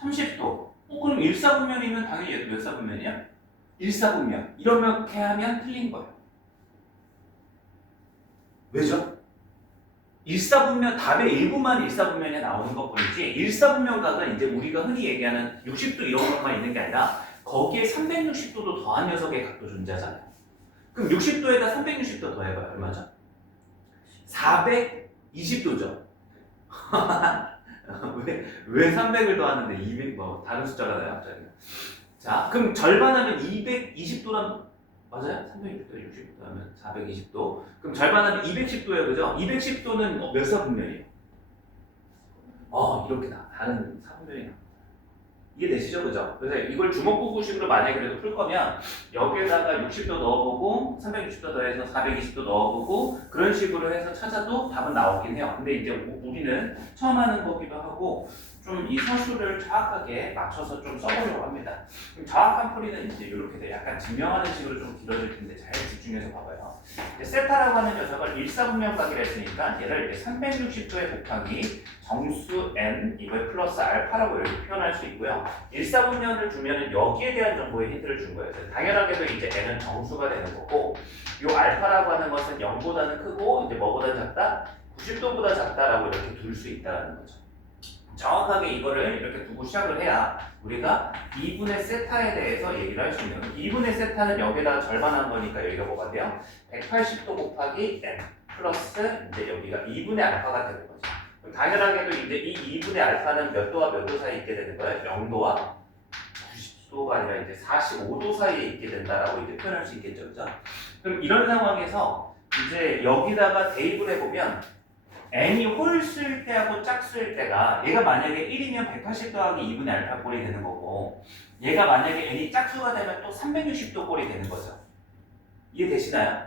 30도. 그럼 1사분면이면 당연히 얘도 몇 사분면이야? 1사분면. 이렇게 하면 틀린 거예요. 왜죠? 1사분면, 답의 일부만 1사분면에 나오는 것 뿐이지 1사분면 각은 이제 우리가 흔히 얘기하는 60도 이런 것만 있는 게 아니라 거기에 360도도 더한 녀석의 각도 존재하잖아요. 그럼 60도에다 360도 더해봐요. 얼마죠? 420도죠. 왜 300을 더하는데 200 다른 숫자가 나요 갑자기. 자, 그럼 절반하면 220도란 맞아요? 360도, 60도 하면 420도. 그럼 절반하면 210도예요, 그죠? 210도는 몇 사분면이에요? 이렇게 다른 사분면이 이해되시죠? 그죠? 그래서 이걸 주먹구구식으로 만약에 그래도 풀 거면 여기에다가 60도 넣어보고 360도 더해서 420도 넣어보고 그런 식으로 해서 찾아도 답은 나오긴 해요. 근데 이제 우리는 처음 하는 거기도 하고 좀 이 서술을 정확하게 맞춰서 좀 써보려고 합니다. 그럼 정확한 풀이는 이제 이렇게 돼. 약간 증명하는 식으로 좀 길어질 텐데 잘 집중해서 봐봐요. 세타라고 하는 녀석을 일사분면각이라 했으니까 얘를 이제 360도에 곱하기 정수 n 이걸 플러스 알파라고 이렇게 표현할 수 있고요. 일사분면을 주면은 여기에 대한 정보의 힌트를 준 거예요. 당연하게도 이제 n은 정수가 되는 거고, 요 알파라고 하는 것은 0보다는 크고 이제 뭐보다 작다? 90도보다 작다라고 이렇게 둘 수 있다는 거죠. 정확하게 이거를 이렇게 두고 시작을 해야 우리가 2분의 세타에 대해서 얘기를 할 수 있는 거예요. 2분의 세타는 여기다가 절반한 거니까 여기가 뭐가 돼요? 180도 곱하기 n 플러스 이제 여기가 2분의 알파가 되는 거죠. 그럼 당연하게도 이제 이 2분의 알파는 몇 도와 몇 도 사이에 있게 되는 거예요? 0도와 90도가 아니라 이제 45도 사이에 있게 된다라고 이제 표현할 수 있겠죠, 그죠? 그럼 이런 상황에서 이제 여기다가 대입을 해보면 n이 홀수일 때하고 짝수일 때가 얘가 만약에 1이면 180 더하기 2분의 알파 꼴이 되는 거고 얘가 만약에 n이 짝수가 되면 또 360도 꼴이 되는 거죠. 이해되시나요?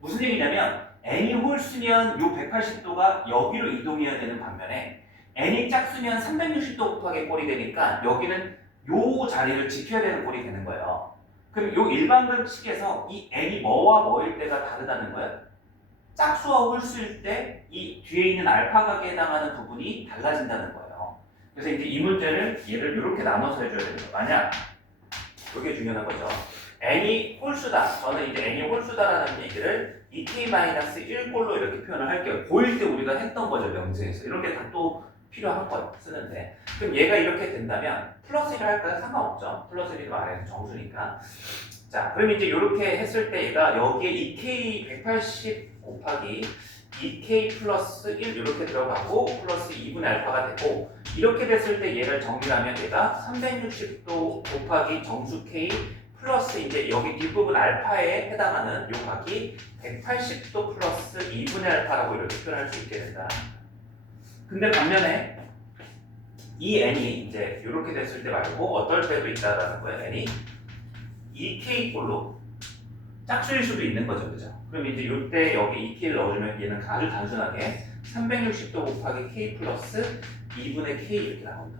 무슨 얘기냐면 n이 홀수면 요 180도가 여기로 이동해야 되는 반면에 n이 짝수면 360도 곱하기 꼴이 되니까 여기는 요 자리를 지켜야 되는 꼴이 되는 거예요. 그럼 요 일반식에서 이 n이 뭐와 뭐일 때가 다르다는 거예요. 짝수와 홀수일 때 이 뒤에 있는 알파각에 해당하는 부분이 달라진다는 거예요. 그래서 이제 이 문제를 얘를 이렇게 나눠서 해줘야 됩니다. 만약 이게 중요한 거죠. n이 홀수다. 저는 이제 n이 홀수다라는 얘기를 2k-1꼴로 이렇게 표현을 할게요. 고1 때 우리가 했던 거죠, 명제에서. 이렇게 다 또 필요한 거 쓰는데. 그럼 얘가 이렇게 된다면 플러스 1을 할까요? 상관없죠. 플러스 1이 아래에서 정수니까. 자, 그럼 이제 이렇게 했을 때 얘가 여기에 2k 180 곱하기 2k 플러스 1 이렇게 들어가고 플러스 2분의 알파가 되고 이렇게 됐을 때 얘를 정리하면 얘가 360도 곱하기 정수 k 플러스 이제 여기 뒷부분 알파에 해당하는 요 각이 180도 플러스 2분의 알파라고 이렇게 표현할 수 있게 된다. 근데 반면에 이 n이 이제 이렇게 됐을 때 말고 어떨 때도 있다라는 거예요. n이 2k 꼴로 짝수일 수도 있는 거죠, 그죠? 그럼 이제 이때 여기 2k를 넣어주면 얘는 아주 단순하게 360도 곱하기 k 플러스 2분의 k 이렇게 나온다.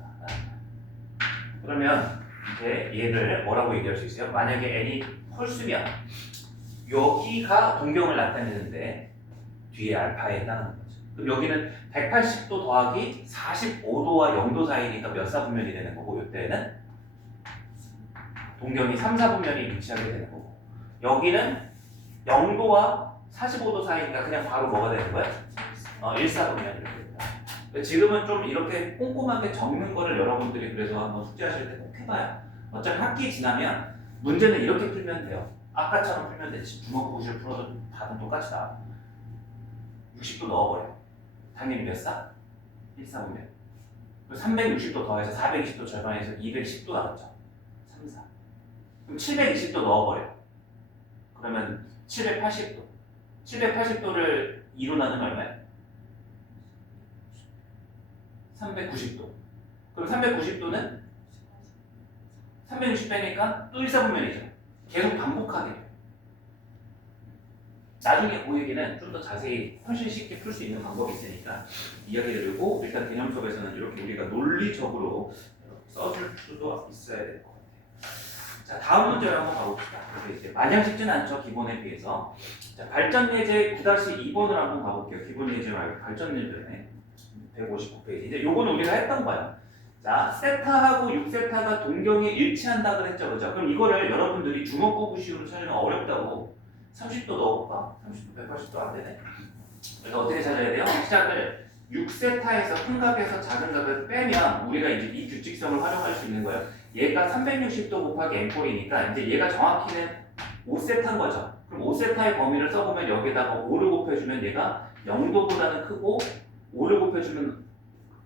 그러면 이제 얘를 뭐라고 얘기할 수 있어요? 만약에 n이 홀수면 여기가 동경을 나타내는데 뒤에 알파에 해당하는 거죠. 그럼 여기는 180도 더하기 45도와 0도 사이니까 몇 사분면이 되는 거고 이때는 동경이 3, 4분면이 위치하게 되는 거고 여기는 0도와 45도 사이니까 그냥 바로 뭐가 되는 거야? 1사분면이 됩니다. 지금은 좀 이렇게 꼼꼼하게 적는 거를 여러분들이 그래서 한번 숙제하실 때 꼭 해봐요. 어차피 학기 지나면 문제는 이렇게 풀면 돼요. 아까처럼 풀면 되지. 주먹구구식을 풀어도 답은 똑같이 나와. 60도 넣어버려. 당연히 몇 사? 1사분면. 360도 더해서 420도 절반에서 210도 나왔죠. 3, 4. 그럼 720도 넣어버려. 그러면 780도. 780도를 2로 나누면 얼마야? 390도. 그럼 390도는 360 빼니까 또 1사분면이죠. 계속 반복하게 돼요. 나중에 그 얘기는 좀 더 자세히 훨씬 쉽게 풀 수 있는 방법이 있으니까 이야기 드리고 일단 개념 수업에서는 이렇게 우리가 논리적으로 써줄 수도 있어야 될 것 같아요. 자, 다음 문제를 한번 가봅시다. 그래서 이제 마냥 쉽지는 않죠, 기본에 비해서. 자, 발전 예제 9-2번을 한번 가볼게요. 기본 예제 말고 발전 예제네. 159페이지. 이제 요거는 우리가 했던 거야. 자, 세타하고 6세타가 동경에 일치한다 그랬죠, 그죠? 그럼 이거를 여러분들이 주먹구구식으로 찾으면 어렵다고 30도 넣어볼까? 30도, 180도 안 되네. 그래서 어떻게 찾아야 돼요? 시작을 6세타에서 큰 값에서 작은 값을 빼면 우리가 이제 이 규칙성을 활용할 수 있는 거예요. 얘가 360도 곱하기 n꼴이니까 이제 얘가 정확히는 5세타인 거죠. 그럼 5세타의 범위를 써보면 여기다가 5를 곱해주면 얘가 0도보다는 크고 5를 곱해주면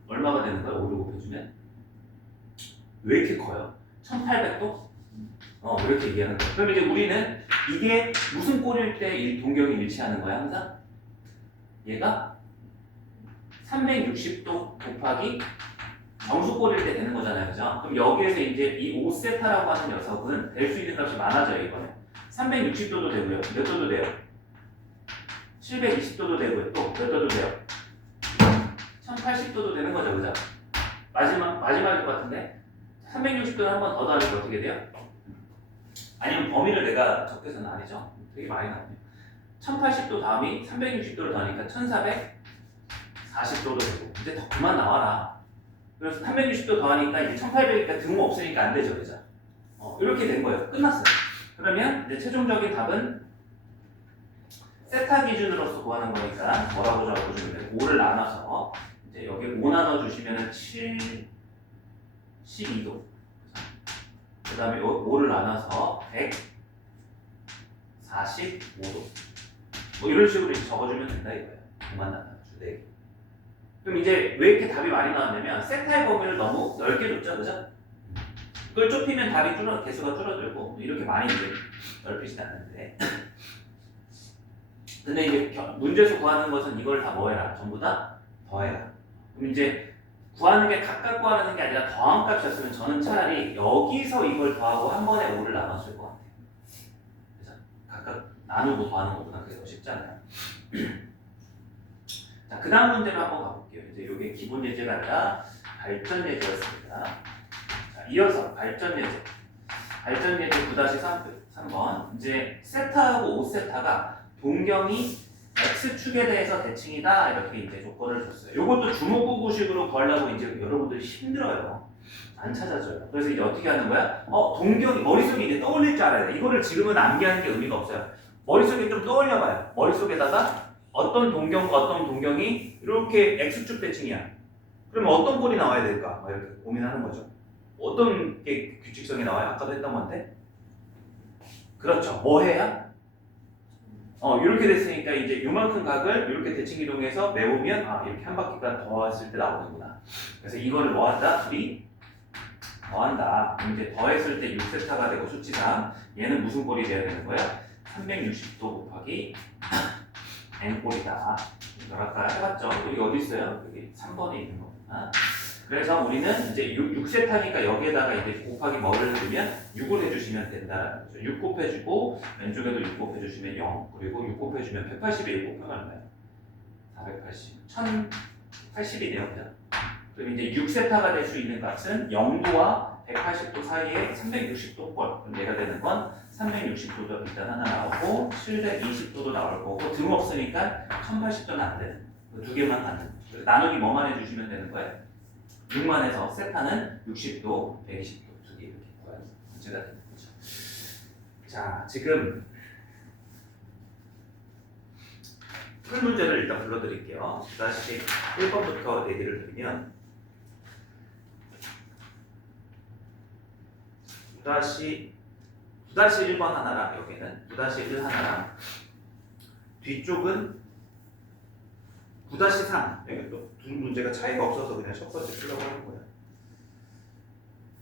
얼마가 되는 거야? 5를 곱해주면? 왜 이렇게 커요? 1800도? 이렇게 얘기하는 거예요. 그럼 이제 우리는 이게 무슨 꼴일 때 이 동경이 일치하는 거야 항상? 얘가 360도 곱하기 정수꼴일 때 되는 거잖아요, 그죠? 그럼 여기에서 이제 이 5세타라고 하는 녀석은 될 수 있는 값이 많아져요, 이번에. 360도도 되고요. 몇 도도 돼요? 720도도 되고요. 또 몇 도도 돼요? 1080도도 되는 거죠, 그죠? 마지막일 것 같은데? 360도를 한 번 더 더하니까 어떻게 돼요? 아니면 범위를 내가 적게서는 아니죠? 되게 많이 나오네요. 1080도 다음이 360도를 더하니까 1440도도 되고. 이제 더 그만 나와라. 그래서 360도 더하니까 이제 1800이니까 등호 없으니까 안 되죠, 그죠? 이렇게 된 거예요. 끝났어요. 그러면 이제 최종적인 답은 세타 기준으로서 구하는 거니까 뭐라고 적어주면 돼요? 5를 나눠서 이제 여기 5 나눠주시면 12도. 그 다음에 5를 나눠서 145도. 뭐 이런 식으로 적어주면 된다 이거예요. 그만 나눠주 네. 그럼 이제 왜 이렇게 답이 많이 나왔냐면 세타의 범위를 너무 넓게 줬죠, 그죠? 그걸 좁히면 답이 개수가 줄어들고 이렇게 많이 이제 넓히진 않는데. 근데 이제 문제에서 구하는 것은 이걸 다 뭐 해라? 전부 다 더해라. 그럼 이제 구하는 게 각각 구하는 게 아니라 더한 값이었으면 저는 차라리 여기서 이걸 더하고 한 번에 5를 나눴을 것 같아요. 그래서 각각 나누고 더하는 것보다 그게 더 쉽잖아요. 자, 그 다음 문제로 한번 가볼게요. 이제 이게 기본 예제가 아니라 발전 예제였습니다. 자, 이어서 발전 예제. 발전 예제 9-3번. 이제 세타하고 5세타가 동경이 x축에 대해서 대칭이다 이렇게 이제 조건을 줬어요. 이것도 주먹구구식으로 구하려고 이제 여러분들이 힘들어요. 안 찾아져요. 그래서 이제 어떻게 하는 거야? 동경이 머릿속에 이제 떠올릴 줄 알아야 돼. 이거를 지금은 암기하는 게 의미가 없어요. 머릿속에 좀 떠올려봐요. 머릿속에다가 어떤 동경과 어떤 동경이 이렇게 x축 대칭이야. 그러면 어떤 꼴이 나와야 될까? 막 이렇게 고민하는 거죠. 어떤 게 규칙성이 나와요? 아까도 했던 건데. 그렇죠. 뭐 해야? 이렇게 됐으니까 이제 요만큼 각을 이렇게 대칭 이동해서 메우면 이렇게 한 바퀴가 더했을 때 나오는구나. 그래서 이거를 뭐 한다? 둘이 더한다. 그럼 이제 더했을 때 6세타가 되고 수치상 얘는 무슨 꼴이 돼야 되는 거야? 360도 곱하기 n꼴이다. 이걸 아까 해봤죠? 여기 어디 있어요? 여기 3번에 있는 거구나. 그래서 우리는 이제 6세타니까 여기에다가 이제 곱하기 뭐를 해주면 6을 해주시면 된다라는 거죠. 6 곱해주고 왼쪽에도 6 곱해주시면 0 그리고 6 곱해주면 181 곱하면 얼마야? 480 1080이네요 그냥. 그럼 이제 6세타가 될 수 있는 값은 0도와 180도 사이에 360도 꼴. 그럼 얘가 되는 건 360도도 일단 하나 나오고 720도도 나올 거고 등 없으니까 1080도는 안 되는. 그 두 개만 갖는. 나누기 뭐만 해주시면 되는 거예요? 6만 해서 세타는 60도, 120도 두 개 이렇게 구하는 문제가 되는 거죠. 자, 지금 풀 문제를 일단 불러드릴게요. 다시 1번부터 얘기를 드리면 다시 9-1번 하나랑 여기는 9-1 하나랑 뒤쪽은 9-3 여기 또 두 문제가 차이가 없어서 그냥 첫 번째 쓰려고 하는 거예요.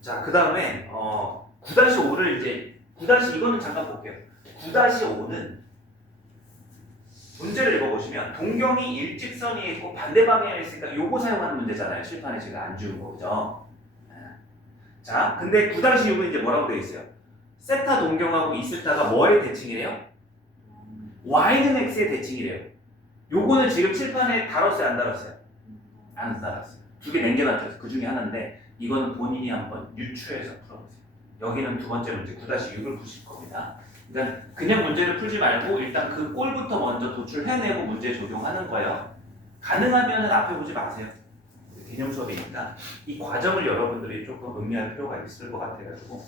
자, 그 다음에 9-5를 이제 이거는 잠깐 볼게요. 9-5는 문제를 읽어보시면 동경이 일직선이 있고 반대 방향에 있으니까 요거 사용하는 문제잖아요. 실판에 제가 안 지운 거 그죠? 자, 근데 9-6은 이제 뭐라고 되어 있어요? 세타 동경하고 2세타가 뭐의 대칭이래요? y는 x의 대칭이래요. 요거는 지금 칠판에 다뤘어요? 안 다뤘어요? 안 달았어요. 두 개 남겨놨죠. 그 중에 하나인데 이거는 본인이 한번 유추해서 풀어보세요. 여기는 두 번째 문제 9-6을 푸실 겁니다. 그러니까 그냥 문제를 풀지 말고 일단 그 꼴부터 먼저 도출해내고 문제 적용하는 거예요. 가능하면 앞에 보지 마세요. 개념 수업이니까 이 과정을 여러분들이 조금 음미할 필요가 있을 것 같아가지고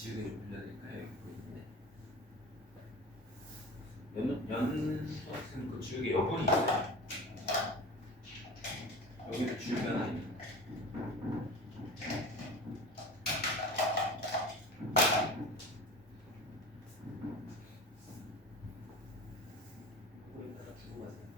지우개 좀 빌려드릴까요? 여기 보이는데. 연소학생 그 지우개 여분이 있어요. 여기도 지우개 하나 있는. 거기다가 두고 가세요.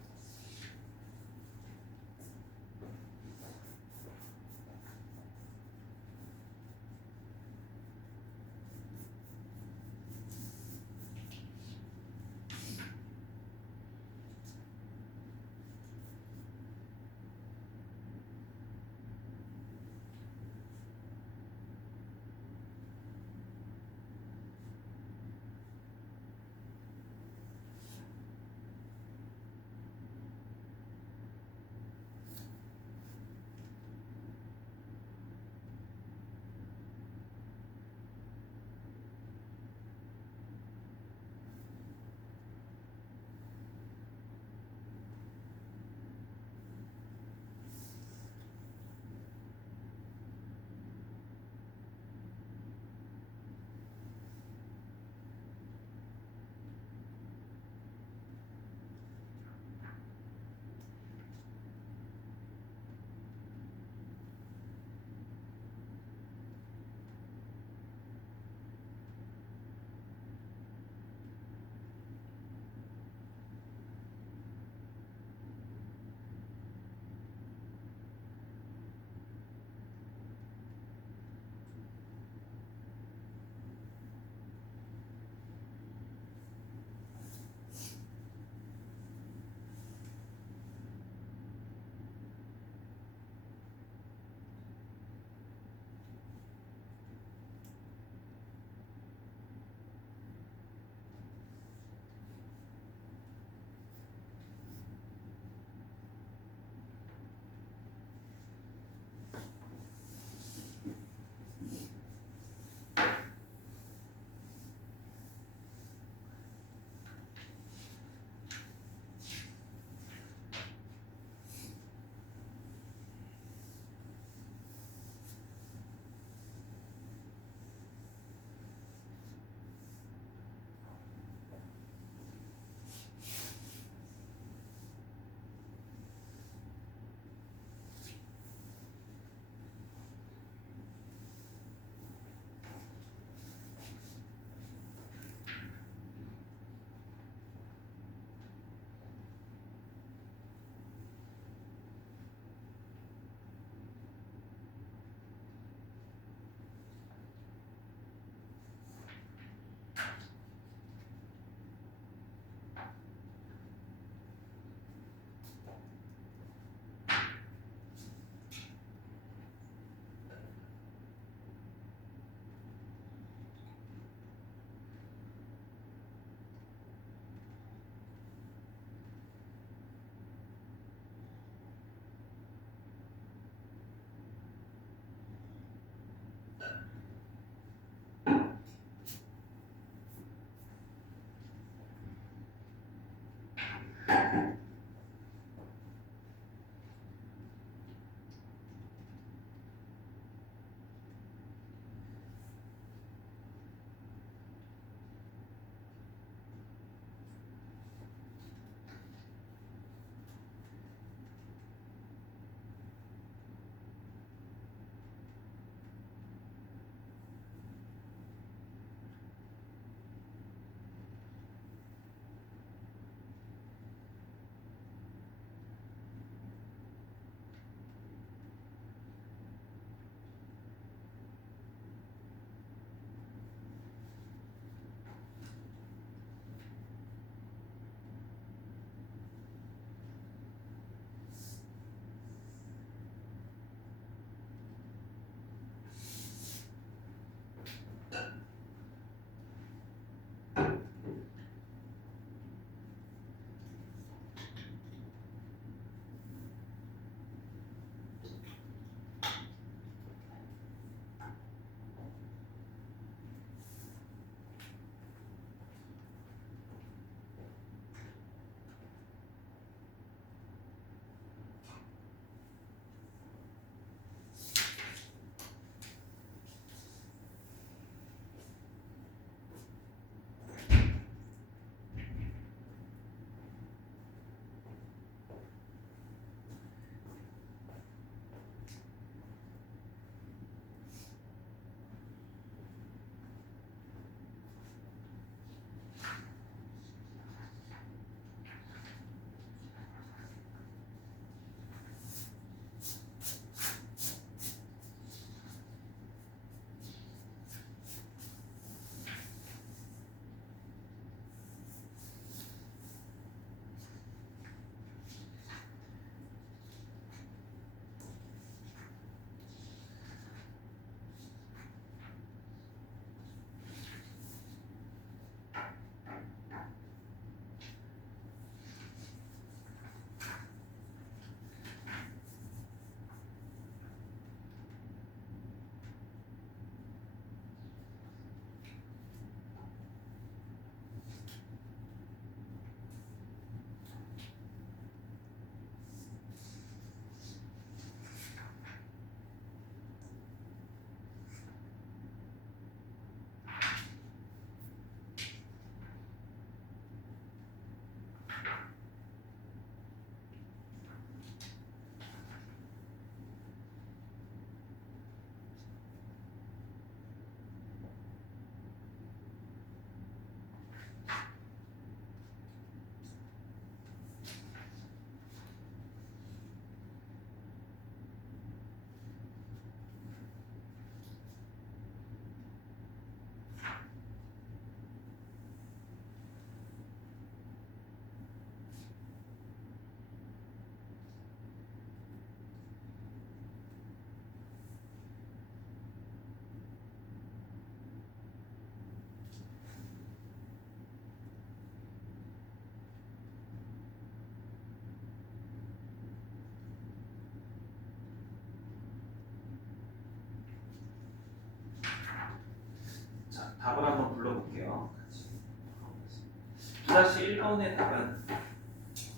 9-1번의 답은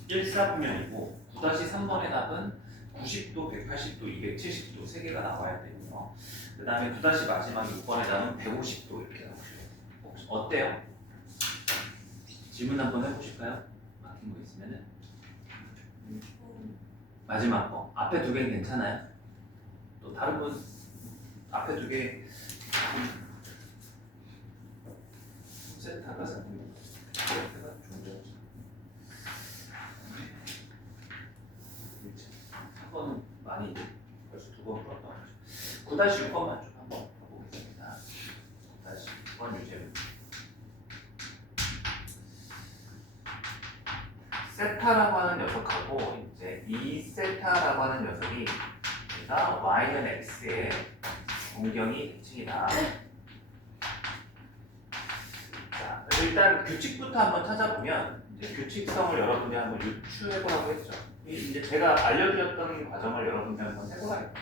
1사분면이고 9-3번의 답은 90도, 180도, 270도 세 개가 나와야 되고요. 그 다음에 9- 마지막 6번의 답은 150도 이렇게 나오시고 혹시 어때요? 질문 한번 해보실까요? 막힌 거 있으면은 마지막 거 앞에 두 개는 괜찮아요? 또 다른 분 앞에 두 개 세타가 생깁니다. 세타가 존재하죠. 3번은 많이 벌써 두 번 풀었던 거죠. 9-6번만 좀 한번 보겠습니다. 9-6번 유제문. 세타라고 하는 녀석하고 이제 이 세타라고 하는 녀석이 얘가 y는 x의 공경이 대칭이다. 자, 일단 규칙부터 한번 찾아보면 이제 규칙성을 여러분이 한번 유추해보라고 했죠. 이제 제가 알려드렸던 과정을 여러분이 한번 해보라고.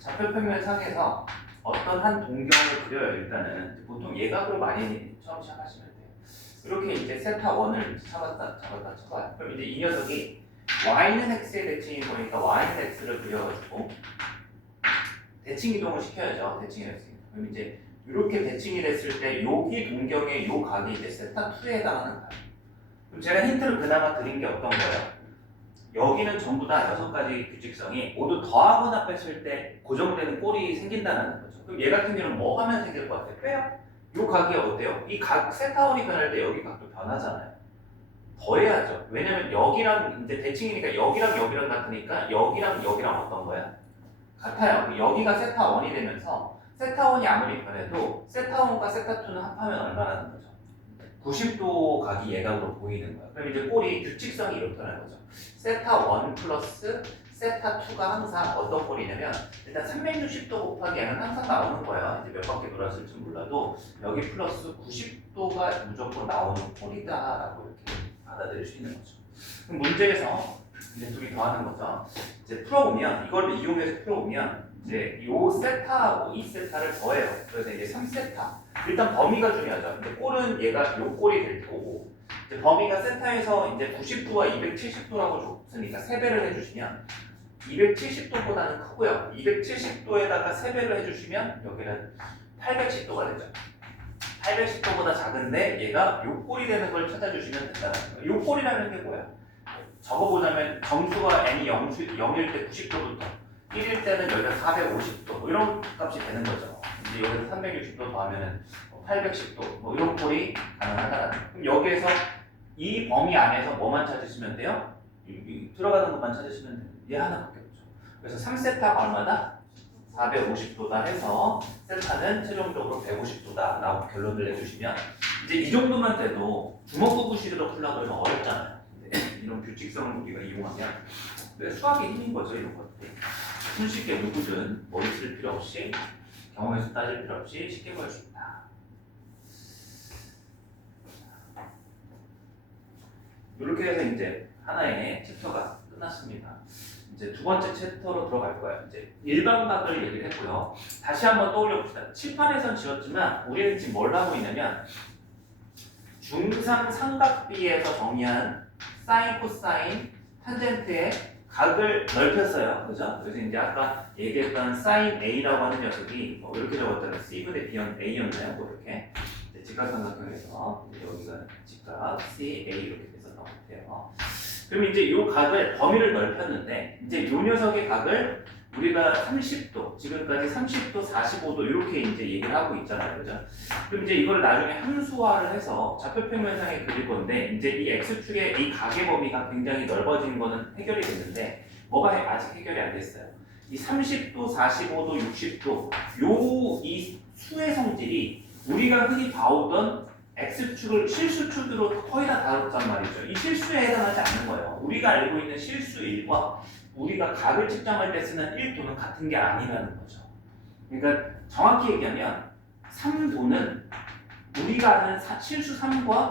좌표평면 상에서 어떤 한 동경을 그려요. 일단은 보통 예각으로 많이 처음 시작하시면 돼요. 이렇게 이제 세타 1을 잡았다 쳐봐요. 그럼 이제 이 녀석이 y는 x의 대칭이 보니까 y는 x를 그려가지고 대칭 이동을 시켜야죠. 대칭 이동. 그럼 이제 이렇게 대칭이 됐을 때 여기 동경의 요 각이 이제 세타 2에 해당하는 각. 그럼 제가 힌트를 그나마 드린 게 어떤 거예요? 여기는 전부 다 6가지 규칙성이 모두 더하거나 뺐을 때 고정되는 꼴이 생긴다는 거죠. 그럼 얘 같은 경우는 뭐 하면 생길 것 같아요? 빼요? 요 각이 어때요? 이 각 세타원이 변할 때 여기 각도 변하잖아요. 더해야죠. 왜냐면 여기랑 이제 대칭이니까 여기랑 같으니까 여기랑 어떤 거야? 같아요. 여기가 세타1이 되면서 세타1이 아무리 변해도 세타1과 세타2는 합하면 얼마라는 거죠? 90도 각이 예각으로 보이는 거야. 그럼 이제 꼴이 규칙성이 이렇다는 거죠. 세타1 플러스 세타2가 항상 어떤 꼴이냐면 일단 360도 곱하기 n은 항상 나오는 거야. 이제 몇 바퀴 돌았을지 몰라도 여기 플러스 90도가 무조건 나오는 꼴이다라고 이렇게 받아들일 수 있는 거죠. 그럼 문제에서 이제 둘이 더하는 거죠. 이제 풀어보면 이걸 이용해서 풀어보면 이제 요 세타하고 이 세타를 더해요. 그래서 이제 3세타. 일단 범위가 중요하죠. 근데 꼴은 얘가 요 꼴이 될 거고 이제 범위가 세타에서 이제 90도와 270도라고 줬으니까 3배를 해주시면 270도보다는 크고요. 270도에다가 3배를 해주시면 여기는 810도가 되죠. 810도보다 작은데 얘가 요 꼴이 되는 걸 찾아주시면 된다는 거예요. 요 꼴이라는 게 뭐야? 적어보자면 점수가 n이 0일 때 90도부터 1일 때는 여기가 450도 뭐 이런 값이 되는 거죠. 이제 여기서 360도 더하면은 810도 뭐 이런 꼴이 가능하다라는 거예요. 그럼 여기에서 이 범위 안에서 뭐만 찾으시면 돼요? 들어가는 것만 찾으시면 돼요. 얘 하나밖에 없죠. 그래서 3세타가 얼마다? 450도다 해서 세타는 최종적으로 150도다 라고 결론을 내주시면 이제 이 정도만 돼도 주먹구구식으로 풀려고 하면 어렵잖아요. 근데 이런 규칙성을 우리가 이용하면 수학의 힘인 거죠. 이런 것들 손쉽게 누구든 머리 쓸 필요 없이 경험의 수 따질 필요 없이 쉽게 볼 수 있다. 이렇게 해서 이제 하나의 챕터가 끝났습니다. 이제 두 번째 챕터로 들어갈 거예요. 이제 일반각을 얘기를 했고요. 다시 한번 떠올려 봅시다. 칠판에선 지웠지만 우리는 지금 뭘 하고 있냐면 중상 삼각비에서 정의한 사인, 코사인, 탄젠트의 각을 넓혔어요. 그죠? 그래서 이제 아까 얘기했던 사인 A라고 하는 녀석이 뭐 이렇게 적었잖아요. C분의 B는 A였나요? 뭐 이렇게. 직각삼각형에서 여기가 직각 C, A 이렇게 됐었던 것 같아요. 그럼 이제 이 각을 범위를 넓혔는데 이제 이 녀석의 각을 우리가 30도, 지금까지 30도, 45도 이렇게 이제 얘기를 하고 있잖아요. 그죠? 그럼 이제 이걸 나중에 함수화를 해서 좌표평면상에 그릴 건데 이제 이 x축의 이 각의 범위가 굉장히 넓어진 거는 해결이 됐는데 뭐가 아직 해결이 안 됐어요. 이 30도, 45도, 60도 이 수의 성질이 우리가 흔히 봐오던 x축을 실수축으로 거의 다 다뤘단 말이죠. 이 실수에 해당하지 않는 거예요. 우리가 알고 있는 실수 1과 우리가 각을 측정할 때 쓰는 1도는 같은 게 아니라는 거죠. 그러니까 정확히 얘기하면 3도는 우리가 아는 실수 3과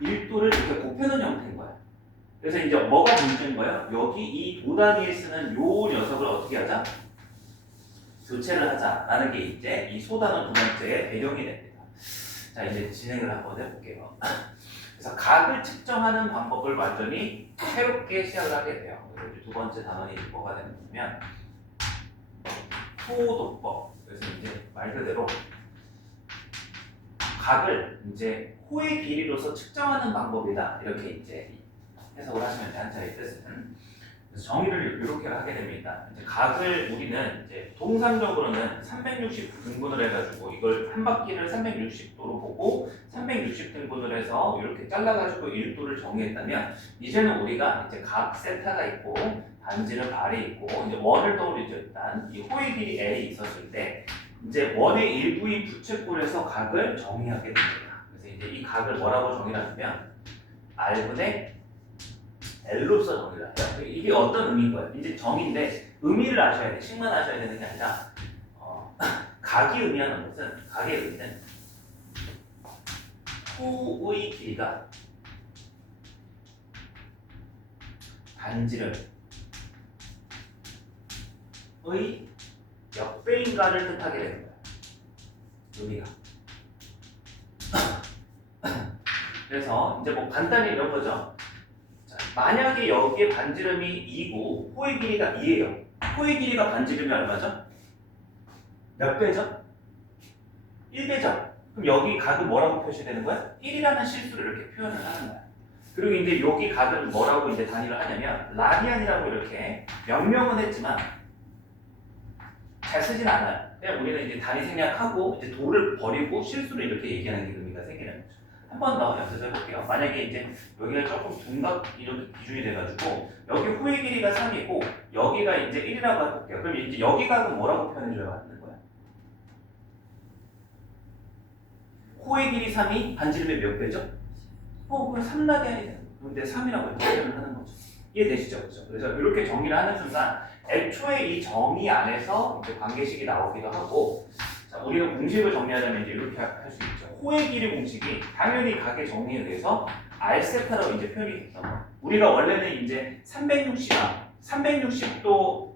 1도를 이렇게 곱해놓은 형태인 거예요. 그래서 이제 뭐가 문제인 거예요? 여기 이 도 단위에 쓰는 요 녀석을 어떻게 하자? 교체를 하자라는 게 이제 이 소단원 두 번째의 배경이 됩니다. 자, 이제 진행을 한번 해볼게요. 그래서 각을 측정하는 방법을 완전히 새롭게 시작을 하게 돼요. 그래서 이제 두 번째 단원이 뭐가 되는 거냐면 호도법. 그래서 이제 말 그대로 각을 이제 호의 길이로서 측정하는 방법이다. 이렇게 이제 해석을 하시면 돼요. 한자의 뜻은. 그래서 정의를 이렇게 하게 됩니다. 이제 각을 우리는 이제 통상적으로는 360등분을 해가지고 이걸 한 바퀴를 360도로 보고 360등분을 해서 이렇게 잘라가지고 1도를 정의했다면 이제는 우리가 이제 각 세타가 있고 반지름 R이 있고 이제 원을 떠올리죠. 일단 이 호의 길이 L이 있었을 때 이제 원의 일부인 부채꼴에서 각을 정의하게 됩니다. 그래서 이제 이 각을 뭐라고 정의를 하냐면 R분의 L로서 정의를 해요. 이게 어떤 의미인 거예요? 이제 정의인데 의미를 아셔야 돼. 식만 아셔야 되는 게 아니라 각이 의미하는 것은 각의 의미는 호의 길이가 반지름의 몇 배인가를 뜻하게 되는 거예요. 의미가. 그래서 이제 뭐 간단히 이런 거죠. 만약에 여기에 반지름이 2고 호의 길이가 2예요. 호의 길이가 반지름이 얼마죠? 몇 배죠? 1배죠? 그럼 여기 각은 뭐라고 표시되는 거야? 1이라는 실수를 이렇게 표현을 하는 거야. 그리고 이제 여기 각은 뭐라고 이제 단위를 하냐면 라디안이라고 이렇게 명명은 했지만 잘 쓰진 않아요. 그냥 우리는 이제 단위 생략하고 이제 도를 버리고 실수를 이렇게 얘기하는 게 의미가 생기는 거죠. 한 번 더 연습해 볼게요. 만약에 이제 여기가 조금 둔각 이렇게 기준이 돼가지고 여기 호의 길이가 3이고 여기가 이제 1이라고 해볼게요. 그럼 이제 여기 각은 뭐라고 표현해줘야 하는 거야? 호의 길이 3이 반지름의 몇 배죠? 그럼 3라디안이 되는 거예요. 근데 3이라고 표현을 하는 거죠. 이해되시죠? 그렇죠? 그래서 이렇게 정의를 하는 순간 애초에 이 정의 안에서 이제 관계식이 나오기도 하고 자, 우리가 공식을 정리하자면 이제 이렇게 할 수 있죠. 호의 길이 공식이 당연히 각의 정리에 대해서 R세타라고 이제 표현이 됐던 거예요. 우리가 원래는 이제 360도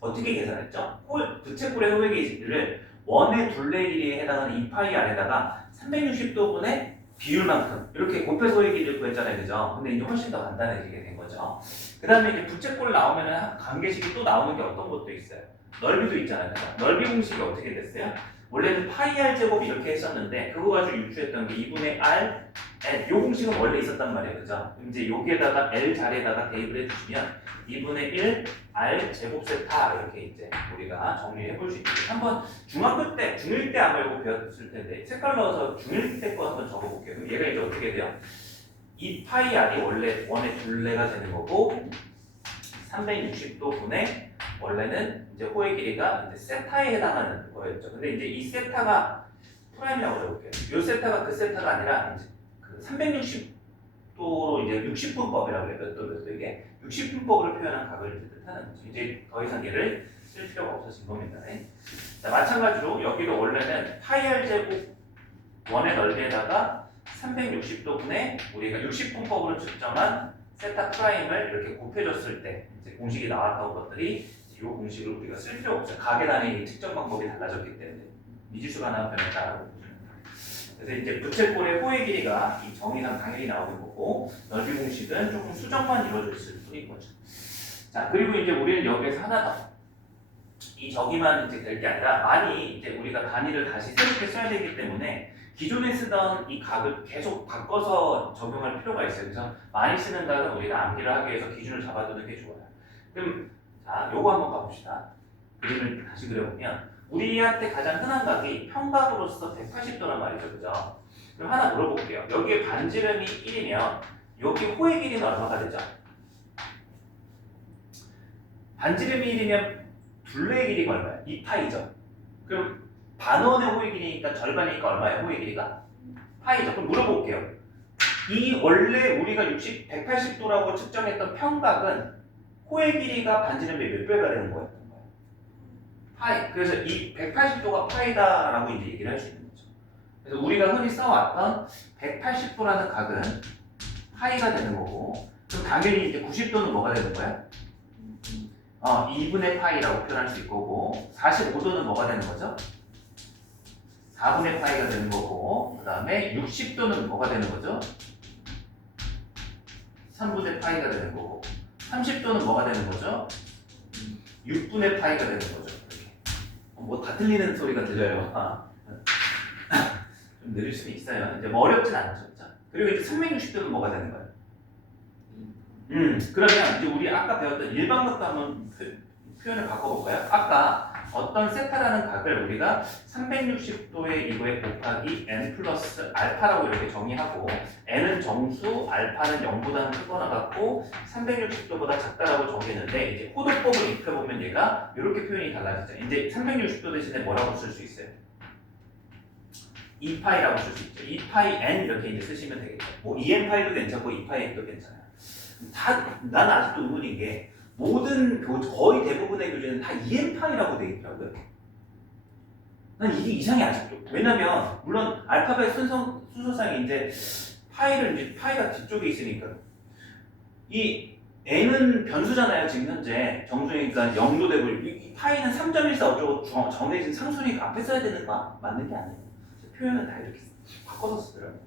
어떻게 계산했죠? 부채꼴의 호의 길이를 원의 둘레 길이에 해당하는 2파이 R에다가 360도분의 비율만큼 이렇게 곱해서 호의 길이를 구했잖아요. 그죠? 근데 이제 훨씬 더 간단해지게 된 거죠. 그 다음에 이제 부채꼴 나오면은 관계식이 또 나오는 게 어떤 것도 있어요. 넓이도 있잖아요. 그죠? 넓이 공식이 어떻게 됐어요? 원래는 파이 R 제곱이 이렇게 했었는데 그거 가지고 유추했던 게 2분의 R L 요 공식은 원래 있었단 말이에요. 그죠? 이제 여기에다가 L 자리에다가 대입을 해주시면 2분의 1 R 제곱 세타 이렇게 이제 우리가 정리해 볼 수 있죠. 한번 중학교 때, 중1 때 아마 이거 배웠을 텐데 색깔 넣어서 중1 때 거 한번 적어볼게요. 그럼 얘가 이제 어떻게 돼요? 2파이 R이 원래 원의 둘레가 되는 거고 360도 분의 원래는 이제 호의 길이가 이제 세타에 해당하는 거였죠. 근데 이제 이 세타가 프라임이라고 해볼게요. 이 세타가 그 세타가 아니라 이제 그 360도로 이제 60분법이라고 해요. 몇 도 이게 60분법으로 표현한 각을 이제 뜻하는 거죠. 이제 더 이상 얘를 쓸 필요가 없어진 겁니다. 자, 마찬가지로 여기도 원래는 파이 R 제곱 원의 넓이에다가 360도 분의 우리가 60분법으로 측정한 세타 프라임을 이렇게 곱해줬을 때 이제 공식이 나왔던 것들이 이 공식을 우리가 쓸 필요 없어요. 각의 단위 측정 방법이 달라졌기 때문에 미지수가 하나 변했다라고 보시면 돼요. 그래서 이제 부채꼴의 호의 길이가 이 정의상 당연히 나오는 거고 넓이 공식은 조금 수정만 이루어져 있을 뿐인 거죠. 자, 그리고 이제 우리는 여기에서 하나 더. 이 정의만 이제 될 게 아니라 많이 이제 우리가 단위를 다시 새롭게 써야 되기 때문에 기존에 쓰던 이 각을 계속 바꿔서 적용할 필요가 있어요. 그래서 많이 쓰는 각은 우리가 암기를 하기 위해서 기준을 잡아두는 게 좋아요. 그럼 자, 요거 한번 가봅시다. 그림을 다시 그려보면 우리한테 가장 흔한 각이 평각으로서 180도란 말이죠. 그죠? 그럼 하나 물어볼게요. 여기에 반지름이 1이면 여기 호의 길이는 얼마가 되죠? 반지름이 1이면 둘레의 길이가 얼마예요? 2파이죠. 그럼 반원의 호의 길이니까 절반이니까 얼마예요? 호의 길이가? 파이죠. 그럼 물어볼게요. 이 원래 우리가 180도라고 측정했던 평각은 호의 길이가 반지름의 몇 배가 되는 거였던 거예요? 파이. 그래서 이 180도가 파이다라고 이제 얘기를 할 수 있는 거죠. 그래서 우리가 흔히 써왔던 180도라는 각은 파이가 되는 거고, 그럼 당연히 이제 90도는 뭐가 되는 거야? 2분의 파이라고 표현할 수 있고, 45도는 뭐가 되는 거죠? 4분의 파이가 되는 거고, 그 다음에 60도는 뭐가 되는 거죠? 3분의 파이가 되는 거고 30도는 뭐가 되는 거죠? 6분의 파이가 되는 거죠. 이렇게. 뭐 다 틀리는 소리가 들려요. 좀 느릴 수는 있어요. 이제 뭐 어렵진 않죠. 그리고 이제 360도는 뭐가 되는 거예요? 그러면 이제 우리 아까 배웠던 일반각도 한번 표현을 바꿔볼까요? 아까 어떤 세타라는 각을 우리가 360도의 이거에 곱하기 n 플러스 알파라고 이렇게 정의하고 n은 정수, 알파는 0보다는 크거나 같고 360도보다 작다라고 정의했는데 이제 호도법을 입혀보면 얘가 이렇게 표현이 달라지죠. 이제 360도 대신에 뭐라고 쓸 수 있어요? 2파이라고 쓸 수 있죠. 2파이 n 이렇게 이제 쓰시면 되겠죠. 뭐 2n파이도 괜찮고 2파이도 괜찮아요. 나는 아직도 의문인 게 모든 거의 대부분의 교재는 다 2n파이라고 되어 있더라고요. 난 이게 이상해 아직도. 왜냐면 물론 알파벳 순서상에 이제 파이가 뒤쪽에 있으니까 이 n은 변수잖아요. 지금 현재 정수니까 0도 되고 이 파이는 3.14 어쩌고 정해진 상수니까 앞에 써야 되는 거 맞는 게 아니에요. 표현은 다 이렇게 바꿔서 쓰더라고요.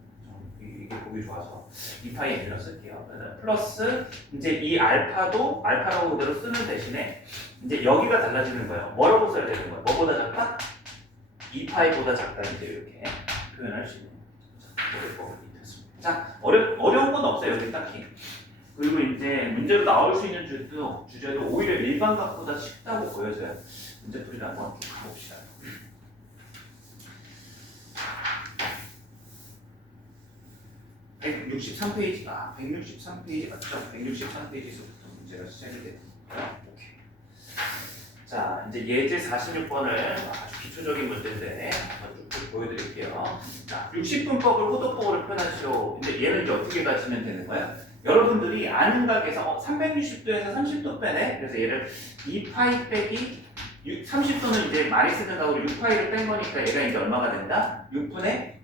이게 보기 좋아서 2파이 n을 쓸게요. 플러스 이제 이 알파도 알파라고 그대로 쓰는 대신에 이제 여기가 달라지는 거예요. 뭐라고 써야 되는 거예요? 뭐보다 작다? 2파이보다 작다 이제 이렇게 표현할 수 있는 어렵법이 됐습니다. 자, 어려운 건 없어요. 여기 딱히. 그리고 이제 문제로 나올 수 있는 주제도 오히려 일반각보다 쉽다고 보여져요. 문제풀이를 한번 쭉 가봅시다. 163페이지, 163페이지 맞죠? 163페이지에서부터 문제가 시작이 됐고요. 오케이. 자, 이제 예제 46번을 아주 기초적인 문제인데 한번 쭉 보여드릴게요. 자, 60분법을 호도법으로 표현하시오. 근데 얘는 이제 어떻게 가시면 되는 거예요? 여러분들이 아는 각에서 360도에서 30도 빼네. 그래서 얘를 2파이 빼기 30도는 이제 많이 쓰는 각으로 6파이를 뺀 거니까 얘가 이제 얼마가 된다? 6분의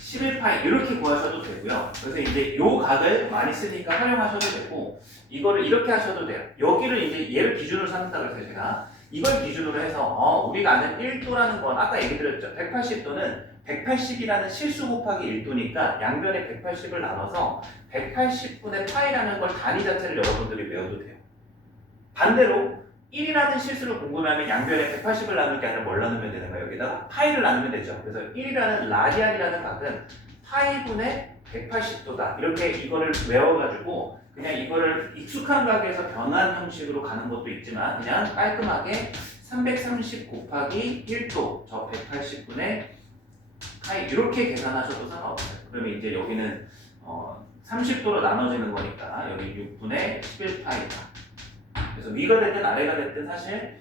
11파이 이렇게 구하셔도 되고요. 그래서 이제 요 각을 많이 쓰니까 활용하셔도 되고 이거를 이렇게 하셔도 돼요. 여기를 이제 얘를 기준으로 삼는다 그래서 제가 이걸 기준으로 해서 우리가 아는 1도라는 건 아까 얘기 드렸죠. 180도는 180이라는 실수 곱하기 1도니까 양변에 180을 나눠서 180분의 파이라는 걸 단위 자체를 여러분들이 외워도 돼요. 반대로 1이라는 실수를 궁금해하면 양변에 180을 나누는 게 아니라 뭘 나누면 되는 거예요? 여기다가 파이를 나누면 되죠. 그래서 1이라는 라디안이라는 각은 파이분의 180도다. 이렇게 이거를 외워가지고 그냥 이거를 익숙한 각에서 변환 형식으로 가는 것도 있지만 그냥 깔끔하게 330 곱하기 1도 저 180분의 파이 이렇게 계산하셔도 상관없어요. 그러면 이제 여기는 30도로 나눠지는 거니까 여기 6분의 11파이다. 그래서 위가 됐든 아래가 됐든 사실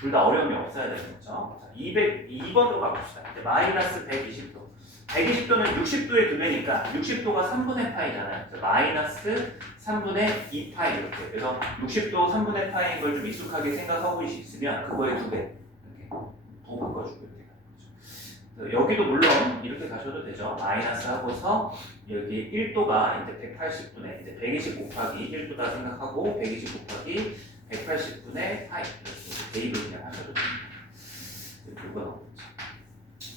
둘 다 어려움이 없어야 되는 거죠. 자, 202번으로 가봅시다. 이제 마이너스 120도. 120도는 60도의 2배니까 60도가 3분의 파이잖아요. 그래서 마이너스 3분의 2파이 이렇게. 그래서 60도 3분의 파이인 걸 좀 익숙하게 생각하고 있으면 그거의 2배 이렇게 더 바꿔주고 이렇게 가는 거죠. 여기도 물론 이렇게 가셔도 되죠. 마이너스 하고서 여기 1도가 이제 180분의 이제 120 곱하기 1도다 생각하고 120 곱하기 180분의 파이 이렇게 대입을 그냥 하셔도 됩니다. 이거 나오죠.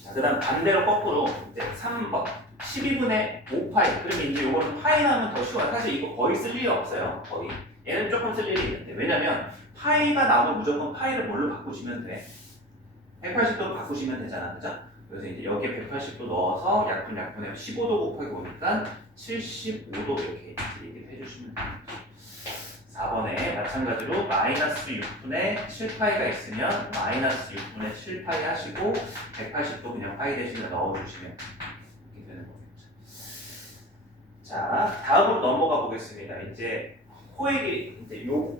자, 그다음 반대로 거꾸로 이제 3번 12분의 5파이. 그러면 이제 이거는 파이 나오면 더 쉬워요. 사실 이거 거의 쓸 일이 없어요. 거의. 얘는 조금 쓸 일이 있는데 왜냐면 파이가 나오면 무조건 파이를 뭘로 바꾸시면 돼? 180도로 바꾸시면 되잖아, 그죠? 그래서 이제 여기에 180도 넣어서 약분에 15도 곱하기 오니까 75도 이렇게 해주시면 됩니다. 4번에 마찬가지로 마이너스 6분의 7파이가 있으면 마이너스 6분의 7파이 하시고 180도 그냥 파이 대신에 넣어주시면 이렇게 되는 거겠죠. 자, 다음으로 넘어가 보겠습니다. 이제 호액이 이제 요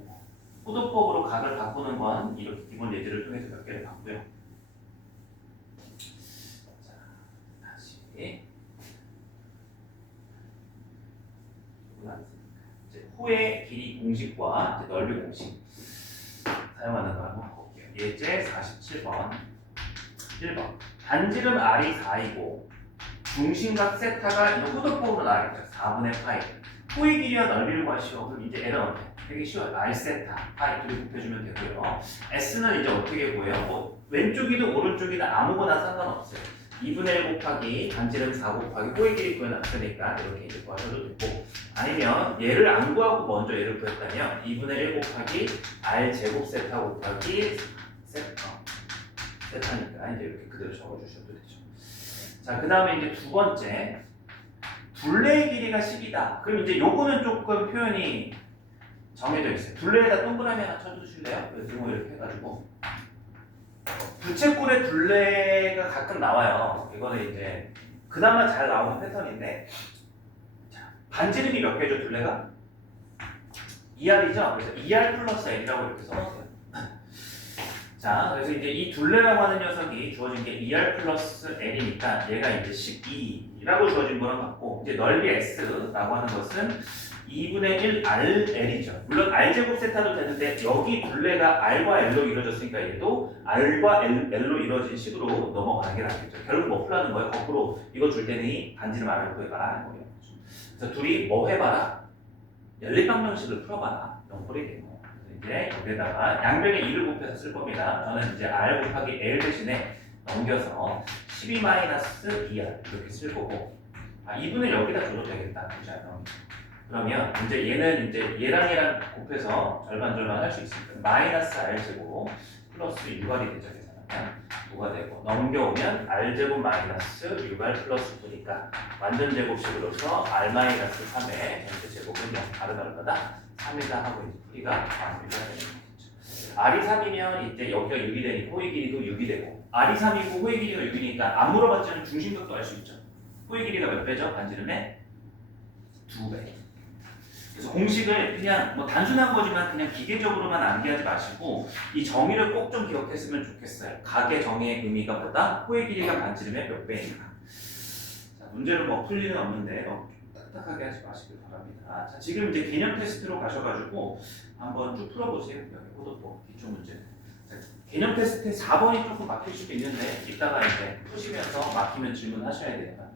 호도법으로 각을 바꾸는 건 이렇게 기본 예제를 통해서 몇 개를 봤고요. 자, 다시 호의 길이 공식과 이제 넓이 공식 사용하는 걸 한번 볼게요. 예제 47번 1번 반지름 R이 4이고 중심각 세타가 이 호도법으로 나와있죠. 4분의 파이. 호의 길이와 넓이를 구하시오. 그럼 이제 L은 어때? 되게 쉬워요. R 세타 파이 둘이 곱해주면 되고요. S는 이제 어떻게 구해요? 뭐 왼쪽이든 오른쪽이든 아무거나 상관없어요. 2분의 1 곱하기 반지름 4 곱하기 호의 길이 구해놨으니까 이렇게 이제 구하셔도 되고, 아니면 얘를 안 구하고 먼저 얘를 구했다면 2분의 1 곱하기 r 제곱 세타 곱하기 세타니까 이제 이렇게 그대로 적어주셔도 되죠. 자, 그 다음에 이제 두 번째, 둘레의 길이가 10이다. 그럼 이제 요거는 조금 표현이 정해져 있어요. 둘레에다 동그라미 하나 쳐주실래요? 등호 이렇게 해가지고. 부채꼴의 둘레가 가끔 나와요. 이거는 이제 그나마 잘 나오는 패턴인데, 자, 반지름이 몇 개죠, 둘레가? 2R이죠? 그래서 2R 플러스 N이라고 이렇게 써놓으세요. 자, 그래서 이제 이 둘레라고 하는 녀석이 주어진 게 2R 플러스 N이니까 얘가 이제 12라고 주어진 거랑 같고, 이제 넓이 S라고 하는 것은 2분의 1 RL이죠. 물론 R제곱 세타도 되는데 여기 둘레가 R과 L로 이루어졌으니까 얘도 R과 L로 이루어진 식으로 넘어가는 게 낫겠죠. 결국 뭐 풀라는 거예요? 거꾸로 이거 줄 때는 반지름 R을 구해봐라 하는 거예요. 그래서 둘이 뭐 해봐라? 연립방정식을 풀어봐라. 이런 꼴이 되고, 이제 여기다가 양변에 2를 곱해서 쓸 겁니다. 저는 이제 R 곱하기 L 대신에 넘겨서 12-2R 이렇게 쓸 거고, 2분을 여기다 줘도 되겠다. 그렇지 않아요? 그러면 이제 얘는 이제 얘랑 곱해서 절반 할 수 있으니까 마이너스 R 제곱 플러스 6R이 되죠. 계산하면 5가 되고, 넘겨오면 R 제곱 마이너스 6R 플러스 9니까 완전 제곱식으로서 R 마이너스 3의 전체 제곱은 0, R은 얼마다? 3이다 하고 이제 풀이가 마무리가 되는 거죠. R이 3이면 이제 여기가 6이 되니까 호의 길이도 6이 되고, R이 3이고 호의 길이가 6이니까 안 물어봤지만 중심각도 알 수 있죠. 호의 길이가 몇 배죠? 반지름의 2배. 그래서 공식을 그냥 뭐 단순한 거지만 그냥 기계적으로만 암기하지 마시고 이 정의를 꼭 좀 기억했으면 좋겠어요. 각의 정의의 의미가 뭐다? 호의 길이가 반지름의 몇 배인가. 자, 문제를 뭐 풀 일은 없는데 딱딱하게 하지 마시길 바랍니다. 자, 지금 이제 개념 테스트로 가셔가지고 한번 쭉 풀어보세요. 여기 또 기초 문제. 자, 개념 테스트 4번이 조금 막힐 수도 있는데 이따가 이제 푸시면서 막히면 질문하셔야 되는 것 같아요.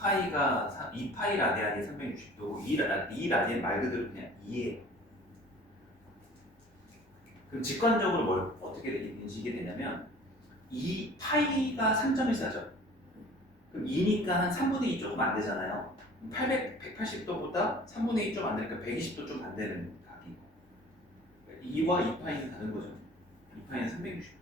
2파이 라디안이 360도고 이 라디안 말 그대로 그냥 2예요. 그럼 직관적으로 뭘 어떻게 인식이 되냐면 2파이가 3.14죠. 그럼 2니까 한 3분의 2 조금 안 되잖아요. 180도보다 3분의 2 좀 안 되니까 120도 좀 안 되는 각인 거. 2와 2파이는 다른 거죠. 2파이는 360도예요.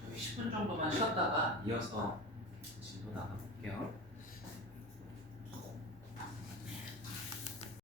저희 10분 정도만 쉬었다가 이어서 진도 나가볼게요.